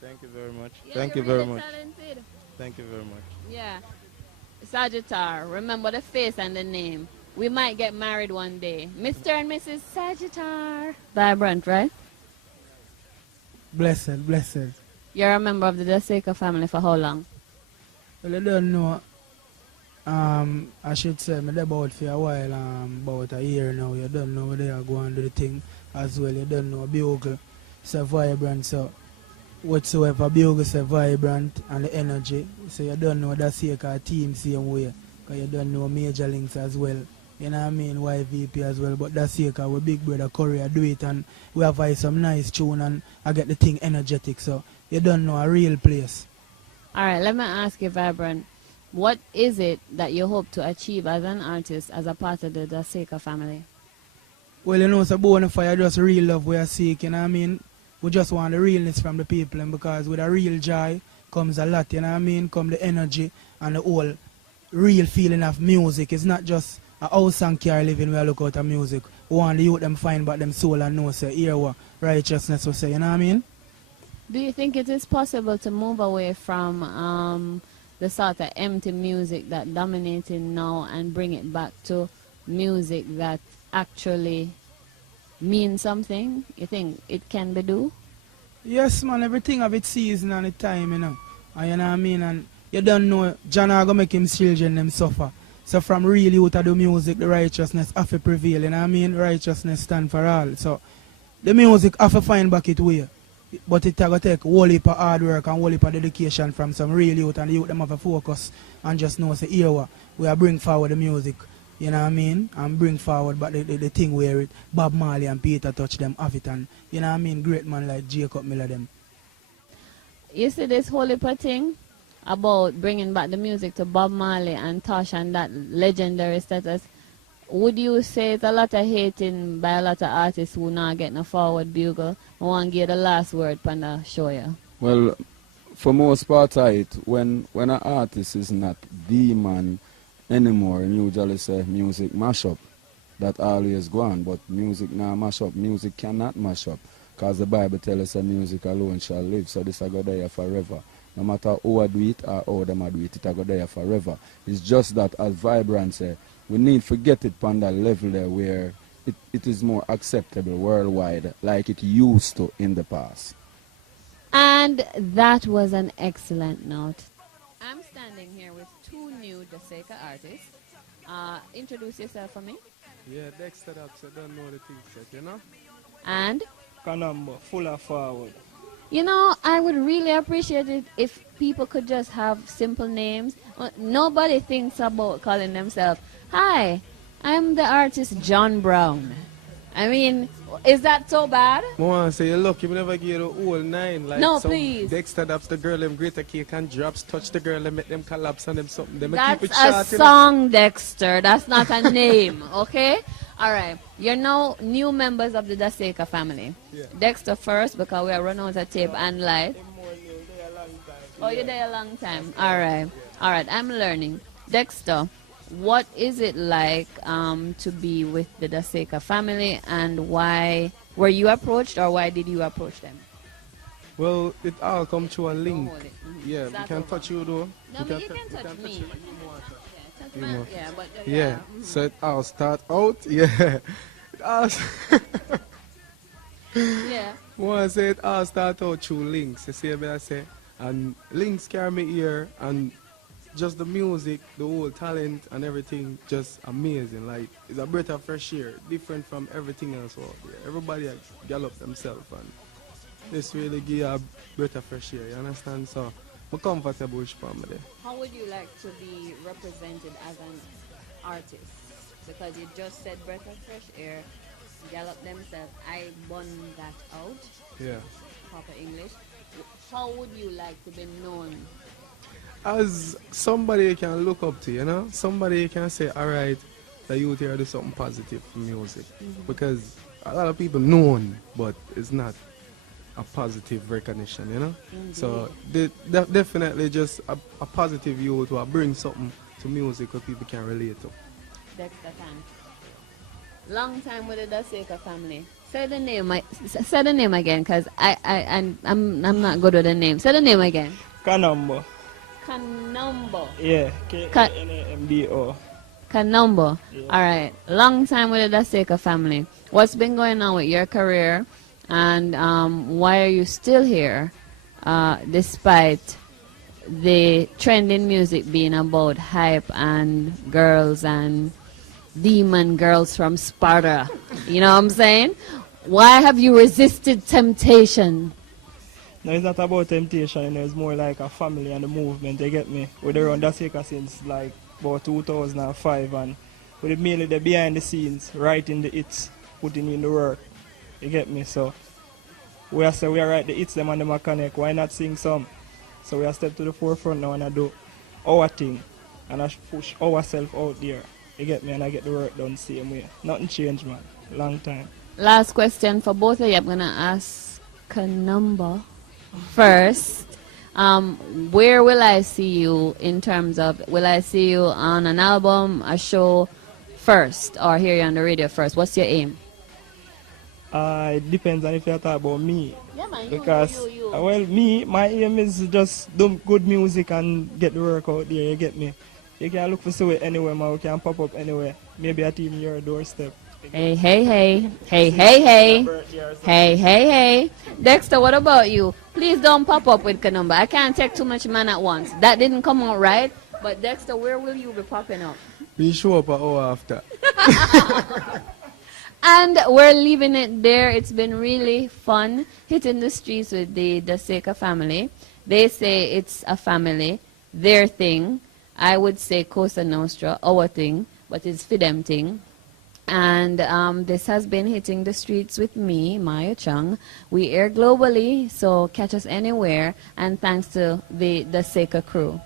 Thank you very much. Yeah, thank you you're very really much. talented. Thank you very much. Yeah. Sagittarius, remember the face and the name. We might get married one day. Mr. and Mrs. Sagittarius. Vibrant, right? Blessed, blessed. You're a member of the Daseca family for how long? Well, I don't know. I should say, I'm about for a while, about a year now. You don't know where they are going to do the thing as well. You don't know Bugle, so vibrant, so whatsoever Bugle say vibrant and the energy. So you don't know Daseca team same way. Because you don't know major links as well. You know what I mean? YVP as well. But Daseca, we big brother Korea do it and we have some nice tune and I get the thing energetic. So you don't know a real place. Alright, let me ask you, Vibrant. What is it that you hope to achieve as an artist, as a part of the Daseca family? Well, you know, it's a bonfire, just real love we are seeking, you know what I mean? We just want the realness from the people, and because with a real joy comes a lot, you know what I mean? Come the energy and the whole real feeling of music. It's not just a house and car living where I look out of music. We want the youth them find back them soul and know, say, here what righteousness we say, you know what I mean? Do you think it is possible to move away from the sort of empty music that dominating now and bring it back to music that actually means something? You think it can be do? Yes, man, everything of its season and its time, you know. And you know what I mean? And you don't know, John going make him children them suffer. So from real youth of the music, the righteousness have to prevail, you know what I mean? Righteousness stand for all. So the music have to find back its way. But it will take a whole heap of hard work and a whole heap of dedication from some real youth, and the youth them have to focus and just know, say, here what, we are bring forward the music, you know what I mean? And bring forward but the thing where it, Bob Marley and Peter Touch them have it, and you know what I mean? Great man like Jacob Miller them. You see this whole heap of thing about bringing back the music to Bob Marley and Tosh and that legendary status. Would you say it's a lot of hating by a lot of artists who not getting a forward Bugle? I want to give the last word on the show, yeah. Well, for most part of it, when an artist is not the man anymore, and usually say music mash up, that always go on, but music now mash up, music cannot mash up. Because the Bible tells us that music alone shall live. So this I go there forever. No matter who I do it or how them I do it, it I go there forever. It's just that, as Vibrant say, we need to get it on that level there where it is more acceptable worldwide like it used to in the past. And that was an excellent note. I'm standing here with two new Daseca artists. Introduce yourself for me. Yeah, Dexter Daps, I don't know the things yet, you know? And? Kanamba, full of forward. You know, I would really appreciate it if people could just have simple names. Nobody thinks about calling themselves, hi, I'm the artist John Brown. I mean, is that so bad? I want to say, look, you never get the whole nine. Like No, some please. Dexter Daps, the girl, them greater cake and drops, touch the girl, and make them collapse and them something. Them That's keep it a short, you know? song, Dexter. That's not a name, okay? All right. You're now new members of the Daseca family. Yeah. Dexter first, because we are running out of tape and light. Oh, you're there a long time. All right. All right. I'm learning. Dexter, what is it like to be with the Daseca family, and why were you approached, or why did you approach them? Well, it all come through a link. Yeah, we Start can over. touch you though. No, but you can touch me. You more. Yeah, but Yeah, so it all start out. Yeah. It all yeah. I say it all start out through links. You see what I say? And links carry me here, and just the music, the whole talent and everything, just amazing. Like, it's a breath of fresh air, different from everything else out there. Everybody has gallop themselves, and this really give a breath of fresh air, you understand? So, I'm comfortable with family. How would you like to be represented as an artist? Because you just said breath of fresh air, gallop themselves. I bun that out. Yeah. Proper English. How would you like to be known? As somebody you can look up to, you know? Somebody you can say, alright, the youth here do something positive for music. Because a lot of people know, but it's not a positive recognition, you know? So definitely just a positive youth will bring something to music that people can relate to. Dexter Tan. Long time with the Daseca family. Say the name again, because I'm not good with the name. Say the name again. Kanamba. Kanumbo. Yeah, K-N-A-M-B-O. Kanumbo. Yeah. All right. Long time with the Daseca family. What's been going on with your career, and why are you still here despite the trend in music being about hype and girls and demon girls from Sparta? You know what I'm saying? Why have you resisted temptation? No, it's not about temptation, you know, it's more like a family and a movement, you get me? We're around Daseca since like about 2005, and we're mainly the behind the scenes, writing the hits, putting in the work, you get me? So we are say we are write the hits them and them a connect, why not sing some? So we are step to the forefront now and I do our thing, and I push ourselves out there, you get me? And I get the work done same way. Nothing changed, man, long time. Last question for both of you. I'm going to ask a number first. Where will I see you in terms of, will I see you on an album, a show first, or hear you on the radio first? What's your aim? It depends on if you talk about me. Yeah, man, because, well, my aim is just do good music and get the work out there, you get me? You can look for it anywhere, man. We can pop up anywhere. Maybe at even your doorstep. Hey, hey, hey. Hey, hey, hey. Hey, hey, hey. Dexter, what about you? Please don't pop up with Kanumba. I can't take too much man at once. That didn't come out right. But Dexter, where will you be popping up? We show up an hour after. And we're leaving it there. It's been really fun hitting the streets with the Daseca family. They say it's a family, their thing. I would say Cosa Nostra, our thing, but it's for them thing. And this has been hitting the streets with me, Maya Chung. We air globally, so catch us anywhere. And thanks to the Daseca crew.